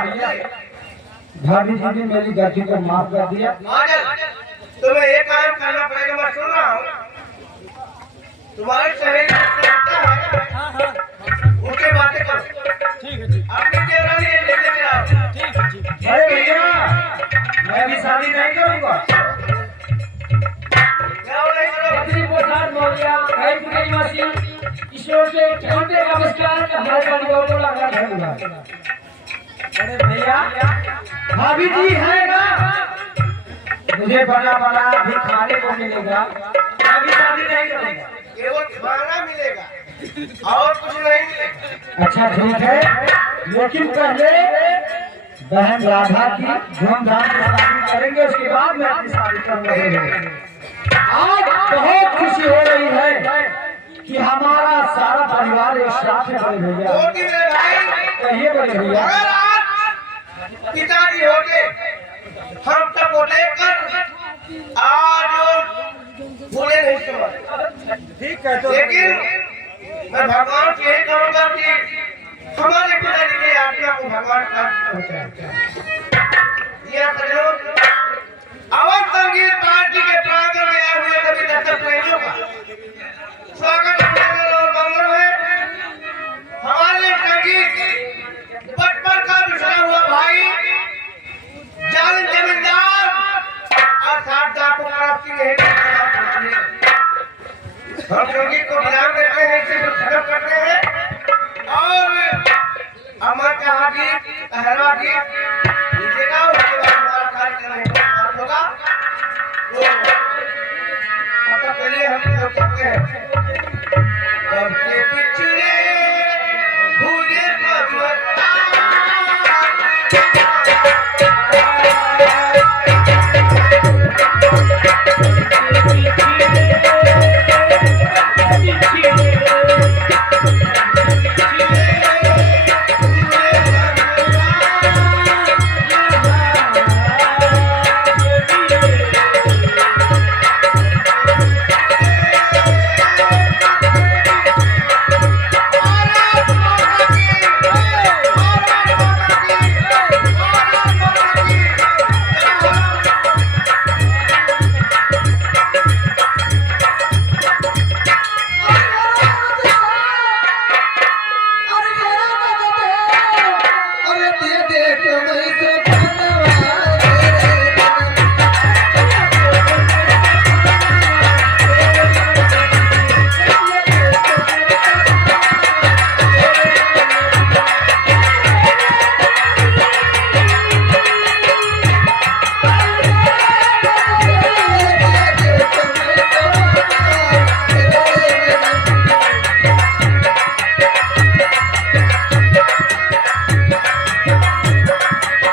भाभी जी ने मेरी गलती को माफ कर दिया। महाजन, तुम्हें एक काम करना पड़ेगा, मैं सुन रहा हूँ। तुम्हारे सहेली से लगता है, उसके बातें करो। अपनी देवरानी लेके आओ। अरे भैया मैं भी शादी नहीं करूंगा। क्या नहीं करो? मंत्री प्रसाद मौर्य रायपुर के निवासी ईश्वर के घंटे का नमस्कार हमारे पास को लाख लाख धन्यवाद। अरे भैया भाभी जी है ना, मुझे बड़ा बड़ा भी खाने को मिलेगा, मैं भी शादी नहीं करूंगा। केवल खाना मिलेगा और कुछ नहीं मिलेगा। अच्छा ठीक है, लेकिन पहले बहन राधा की धूमधाम से शादी करेंगे, उसके बाद मैं अपनी शादी करूंगा। आज बहुत खुशी हो रही है कि हमारा सारा परिवार एक साथ है। बड़े भैया होगी मेरे भाई, कहिए बड़े भैया। अगर आज पिताजी होते हम सबको लेकर आज भूले नहीं समझ। ठीक है तो लेकिन मैं भगवान से यही कहूँगा कि हमारे पिताजी की आत्मा को भगवान का ये सजोर अवध संगीत पार्टी के प्रांगण में आए हुए सभी दर्शक प्रेमियों का स्वागत